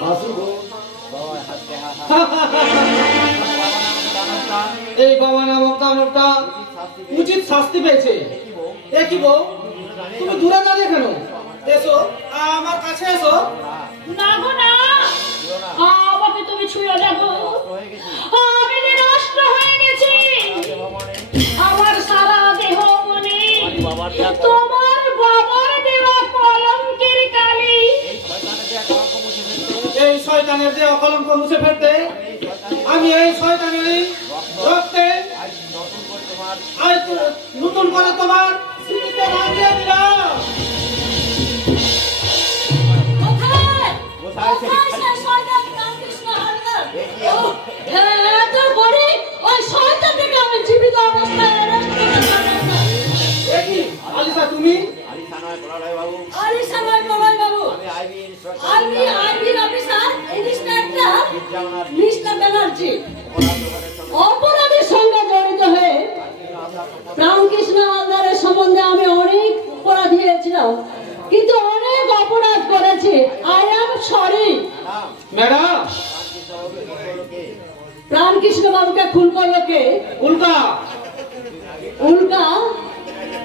আসি বোন। এই বাবা নামক দানবটা উচিত শাস্তি পেয়েছে। এ কি বউ, তুমি দূরে দাঁড়িয়ে কেন? এসো, আমার কাছে এসো। না গো না, আমাকে তুমি ছুঁয়ে দেখো, আমি যে নষ্ট হয়ে গেছি। আমার সারা দেহ মনে তোমার বাবার দেওয়া কলঙ্কের কালি। এই শয়তানের যে অকলঙ্ক মুছে ফেলতে আমি এই শয়তানের রক্তে নতুন করে তোমার স্মৃতিতে রাখিয়ে দিলাম। কোথায়? কোথায় সেই শয়তান রামকৃষ্ণ হালদার? এত বড়ি ওই শয়তানটাকে আমি জীবিত অবস্থায় arrest করতে পারলাম না। এ কি আলিশা, তুমি? আলিশা নয় বড়াই বাবু, আমি IB officer inspector mister Banerjee. অপরাধের সঙ্গে জড়িত হয়ে রামকৃষ্ণ হালদারের সম্বন্ধে আমি অনেক অপরাধ দিয়েছিলাম, কিন্তু অনেক অপরাধ করেছি। I am sorry. Madam, Ramakrishna বাবুকে খুন করলো কে? উল্কা। উল্কা?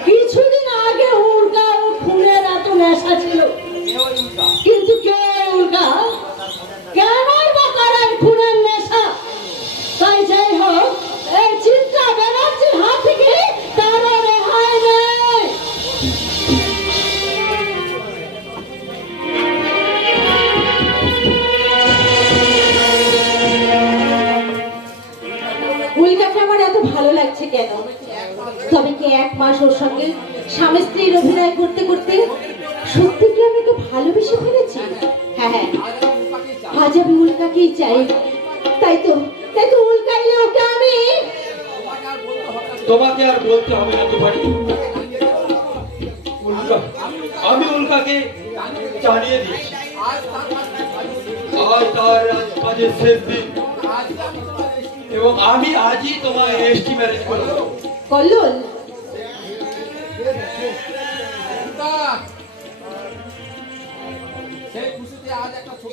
কিছুদিন আগে উল্কা ও খুনের এত নেশা ছিল, কিন্তু কে উল্কা? উল্কাকে আমার এত ভালো লাগছে কেন? তবে কি 1 মাস ওর সঙ্গে স্বামী স্ত্রীর অভিনয় করতে করতে সত্যি কি আমি ওকে ভালোবেসে ফেলেছি? হ্যাঁ হ্যাঁ, আজ আমি উল্কাকেই চাই। তাই তো উল্কা এলে ওকে আমি তোমাকে আর বলতে হবে না তোমার উল্কা, আমি উল্কাকে জানিয়ে দিচ্ছি আজ তার কাজের শেষ দিন এবং আমি আজই তোমার রেজিস্ট্রি ম্যারেজ করবো। কল্লোল।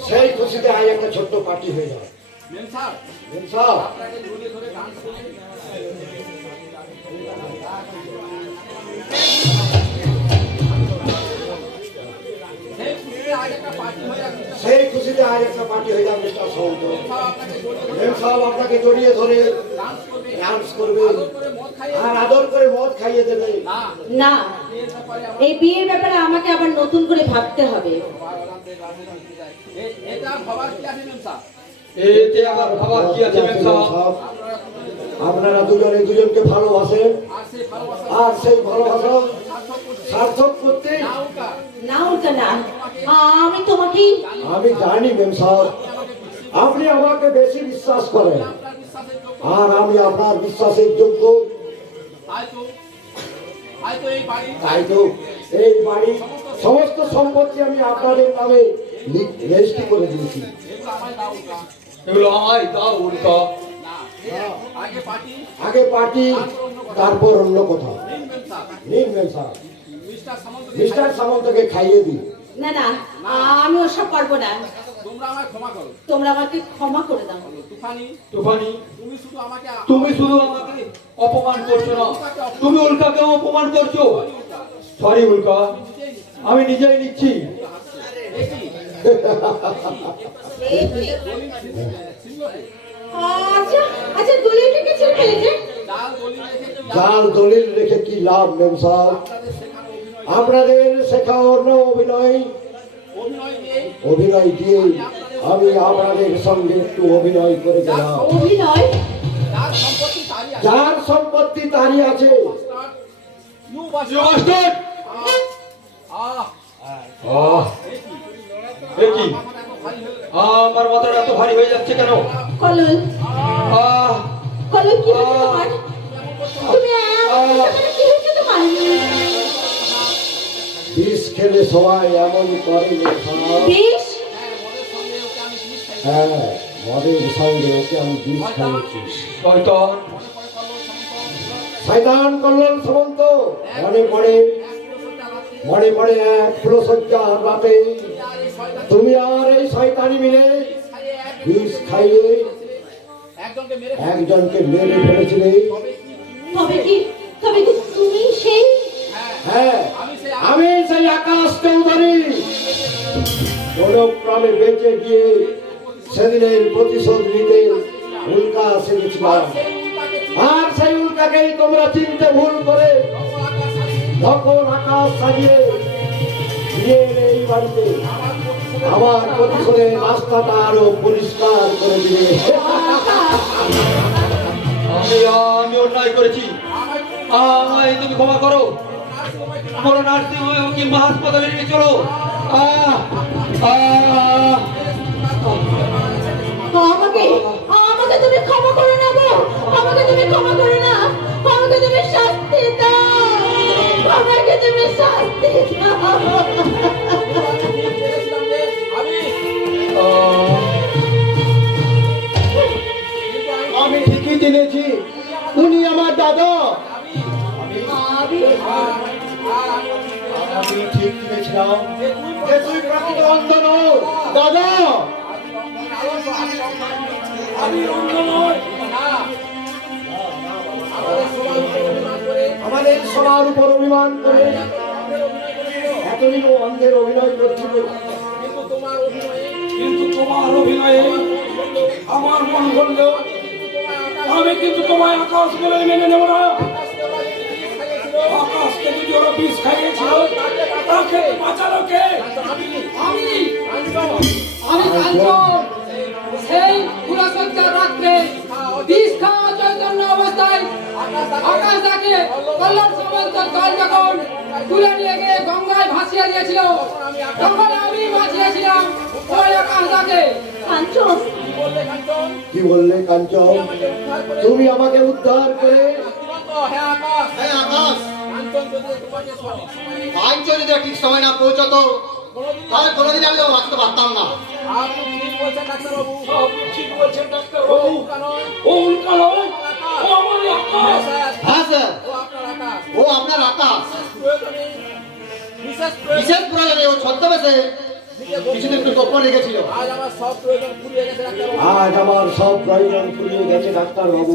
সেই খুশিতে আজ একটা ছোট্ট পার্টি হয়ে যায়। মেম সাহেব, সেই খুশিতে আজ একটা পার্টি হয়ে যাবে মিস্টার সামন্ত। মেম সাহেব আপনাকে জড়িয়ে ধরে ডান্স করবে আর আদর করে মদ খাইয়ে দেবে। না, এই বিয়ের ব্যাপারে আমাকে আবার নতুন করে ভাবতে হবে। এতে আবার ভাবার কি আছে মেম সাহেব? আপনারা দুজনে দুজনকে ভালোবাসেন আর সেই ভালোবাসা সার্থক করতে না উল্কা না, আমি তোমাকেই আমি জানি মেম সাহেব আপনি আমাকে বেশি বিশ্বাস করেন আর আমি আপনার বিশ্বাসের যোগ্য। তাই তো এই বাড়ি সমস্ত সম্পত্তি আমি আপনাদের নামে রেজিস্ট্রি করে দিয়েছি। এগুলো আমায় দাও উল্কা। আগে পার্টি তারপর অন্য কথা। নিন মেম সাহেব, মিস্টার সামন্তকে খাইয়ে দিন। না না, আমি ওসব পারবো না। তোমরা আমাকে ক্ষমা করে দাও। তুফানি, তুমি শুধু আমাকে অপমান করছো না, তুমি উল্কাকেও অপমান করছো। সরি উল্কা, আমি নিজেই নিচ্ছি। আচ্ছা আচ্ছা, দলিলটাকে ছেড়ে ফেলেছে। জাল দলিল রেখে কি লাভ মেম সাহেব? আপনাদের শেখানো অভিনয় দিয়ে আমি আপনাদের সঙ্গে একটু অভিনয় করে গেলাম। অভিনয়? যার সম্পত্তি তারই আছে। দেখি আমার মাথাটা এত ভারী হয়ে যাচ্ছে কেন? কল্লোল, আহ কল্লোল কি হয়েছে তোমার? তুমি কি হয়েছে তোমার? বিষ খেলে সবাই এমন করে মেম সাহেব। বিষ? হ্যাঁ, মদের সঙ্গে ওকে আমি বিষ খাইয়েছি। শয়তান, শয়তান কল্লোল সামন্ত মনে পড়ে এক ফুলসজ্জার রাতে তুমি আর এই শয়তানি মিলে বিষ খাইয়ে একজনকে মেরে ফেলেছিলে। তবে কি তুমি সেই? হ্যাঁ, আমি সেই আকাশ চৌধুরী। কোন ক্রমে বেঁচে গিয়ে সেদিনের প্রতিশোধ নিতে উল্কা সেরেছিলাম আর সেই উল্কাকেই তোমরা চিনতে ভুল করে তখন আকাশ সাজিয়ে দিয়ে এলে এই বাড়িতে আমার প্রতিশোধের রাস্তাটা আরো পরিষ্কার করে দিলে। আমি অন্যায় করেছি, আমায় তুমি ক্ষমা করো। বড় নার্সিং হোম কিংবা হাসপাতালে নিয়ে চলো। আমাকে তুমি ক্ষমা করো না গো, আমাকে তুমি ক্ষমা করো না, আমাকে তুমি শাস্তি দাও, আমাকে তুমি শাস্তি দাও। আমি ঠিকই জেনেছি উনি আমার দাদা। আমি ঠিক জেনেছিলাম যে তুই প্রকৃত অন্ধ নও দাদা। আমি অন্ধ নই। আমাদের সবার উপর অভিমান করে এতদিন ও অন্ধের অভিনয় করছিল, কিন্তু তোমার অভিনয়ে আমার মন বলল আমি কিন্তু তোমায় আকাশ বলে মেনে নেব না। আকাশকে যদি ওরা বিষ খাইয়েছিল তাকে বাঁচালো কে? আমি কাঞ্চন সেই পুরাসজ্জার রাত্রে বিষ খাওয়া চৈতন্য আকাশ তাকে কল্যাণ সামন্ত দল যখন তুলে নিয়ে গিয়ে গঙ্গায় ভাসিয়ে দিয়েছিল তখন আমি বাঁচিয়েছিলাম ওই আকাশ তাকে। কাঞ্চন, কি বললে কাঞ্চন? তুমি আমাকে উদ্ধার করে হ্যাঁ আকাশ, কাঞ্চন যদি ঠিক সময় না পৌঁছতো তাহলে কোনোদিন আমি বাঁচতে পারতাম না। আপনি ঠিক বলছেন ডাক্তার বাবু। ও উল্কা নয়, ও আমার আকাশ। হ্যাঁ স্যার, ও আপনার আকাশ। বিশেষ প্রয়োজনে ও ছদ্মবেশে কিছুদিন একটু গোপন রেখেছিল। আজ আমার সব প্রয়োজন ফুরিয়ে গেছে ডাক্তার বাবু।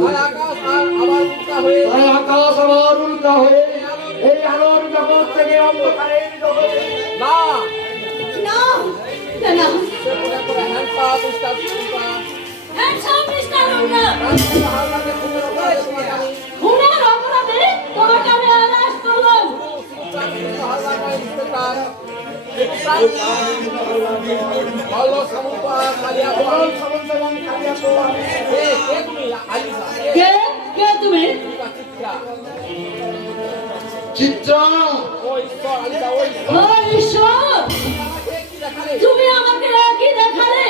তাই আকাশ আমার উল্কা হয়ে এই আলোর জগৎ থেকে অন্ধকারের জগতে না না না হ্যান্ডসাম মিস্টার রমনা, খুনের অপরাধে তোমাকে আমি অ্যারেস্ট করলাম। কে কে তুমি? চিত্রা, ও ঈশ্বর, তুমি আমাকে একই দেখালে,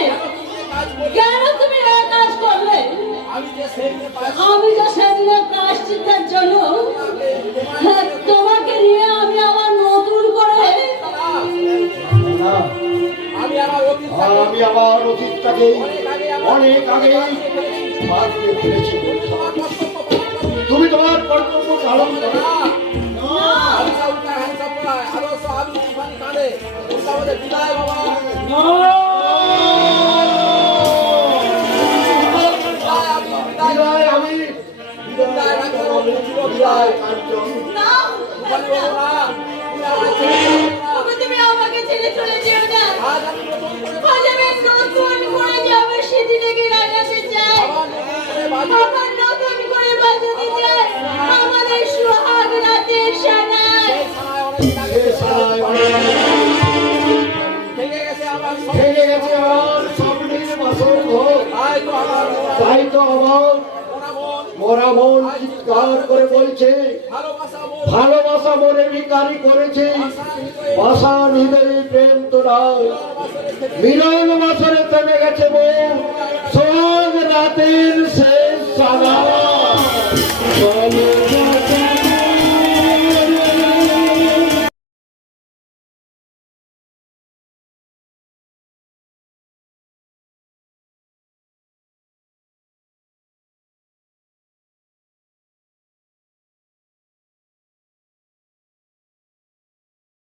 কেন তুমি এক কাজ করলে? আমি যে সেদিনের প্রায়শ্চিত্তের জন্য তোমাকে নিয়ে আমি আবার নতুন করে আমি আমার অতীতটাকে অনেক আগে বাদ দিয়ে ফেলেছি। তুমি তোমার কর্তব্য পালন করো। বিদায় আমি বিদায় কাঞ্চন। না, তুমি আমাকে ছেড়ে চলে যেও না। আজ আমি নতুন করে যাবো সেদিকে লাগাতে চাই, আবার নতুন করে বাজাতে চাই আমাদের সোহাগ রাতের সানায়। ভেঙে গেছে আমার স্বপ্নের বাসর ঘর। তাই তো আমার মরা মন চিৎকার করে বলছে, ভালোবাসা মনে ভিখারি করেছে, বাসার হৃদয়ে প্রেম তো নয়। মিলন বাসরে থেমে গেছে মন, সোহাগ রাতের শেষ সারা।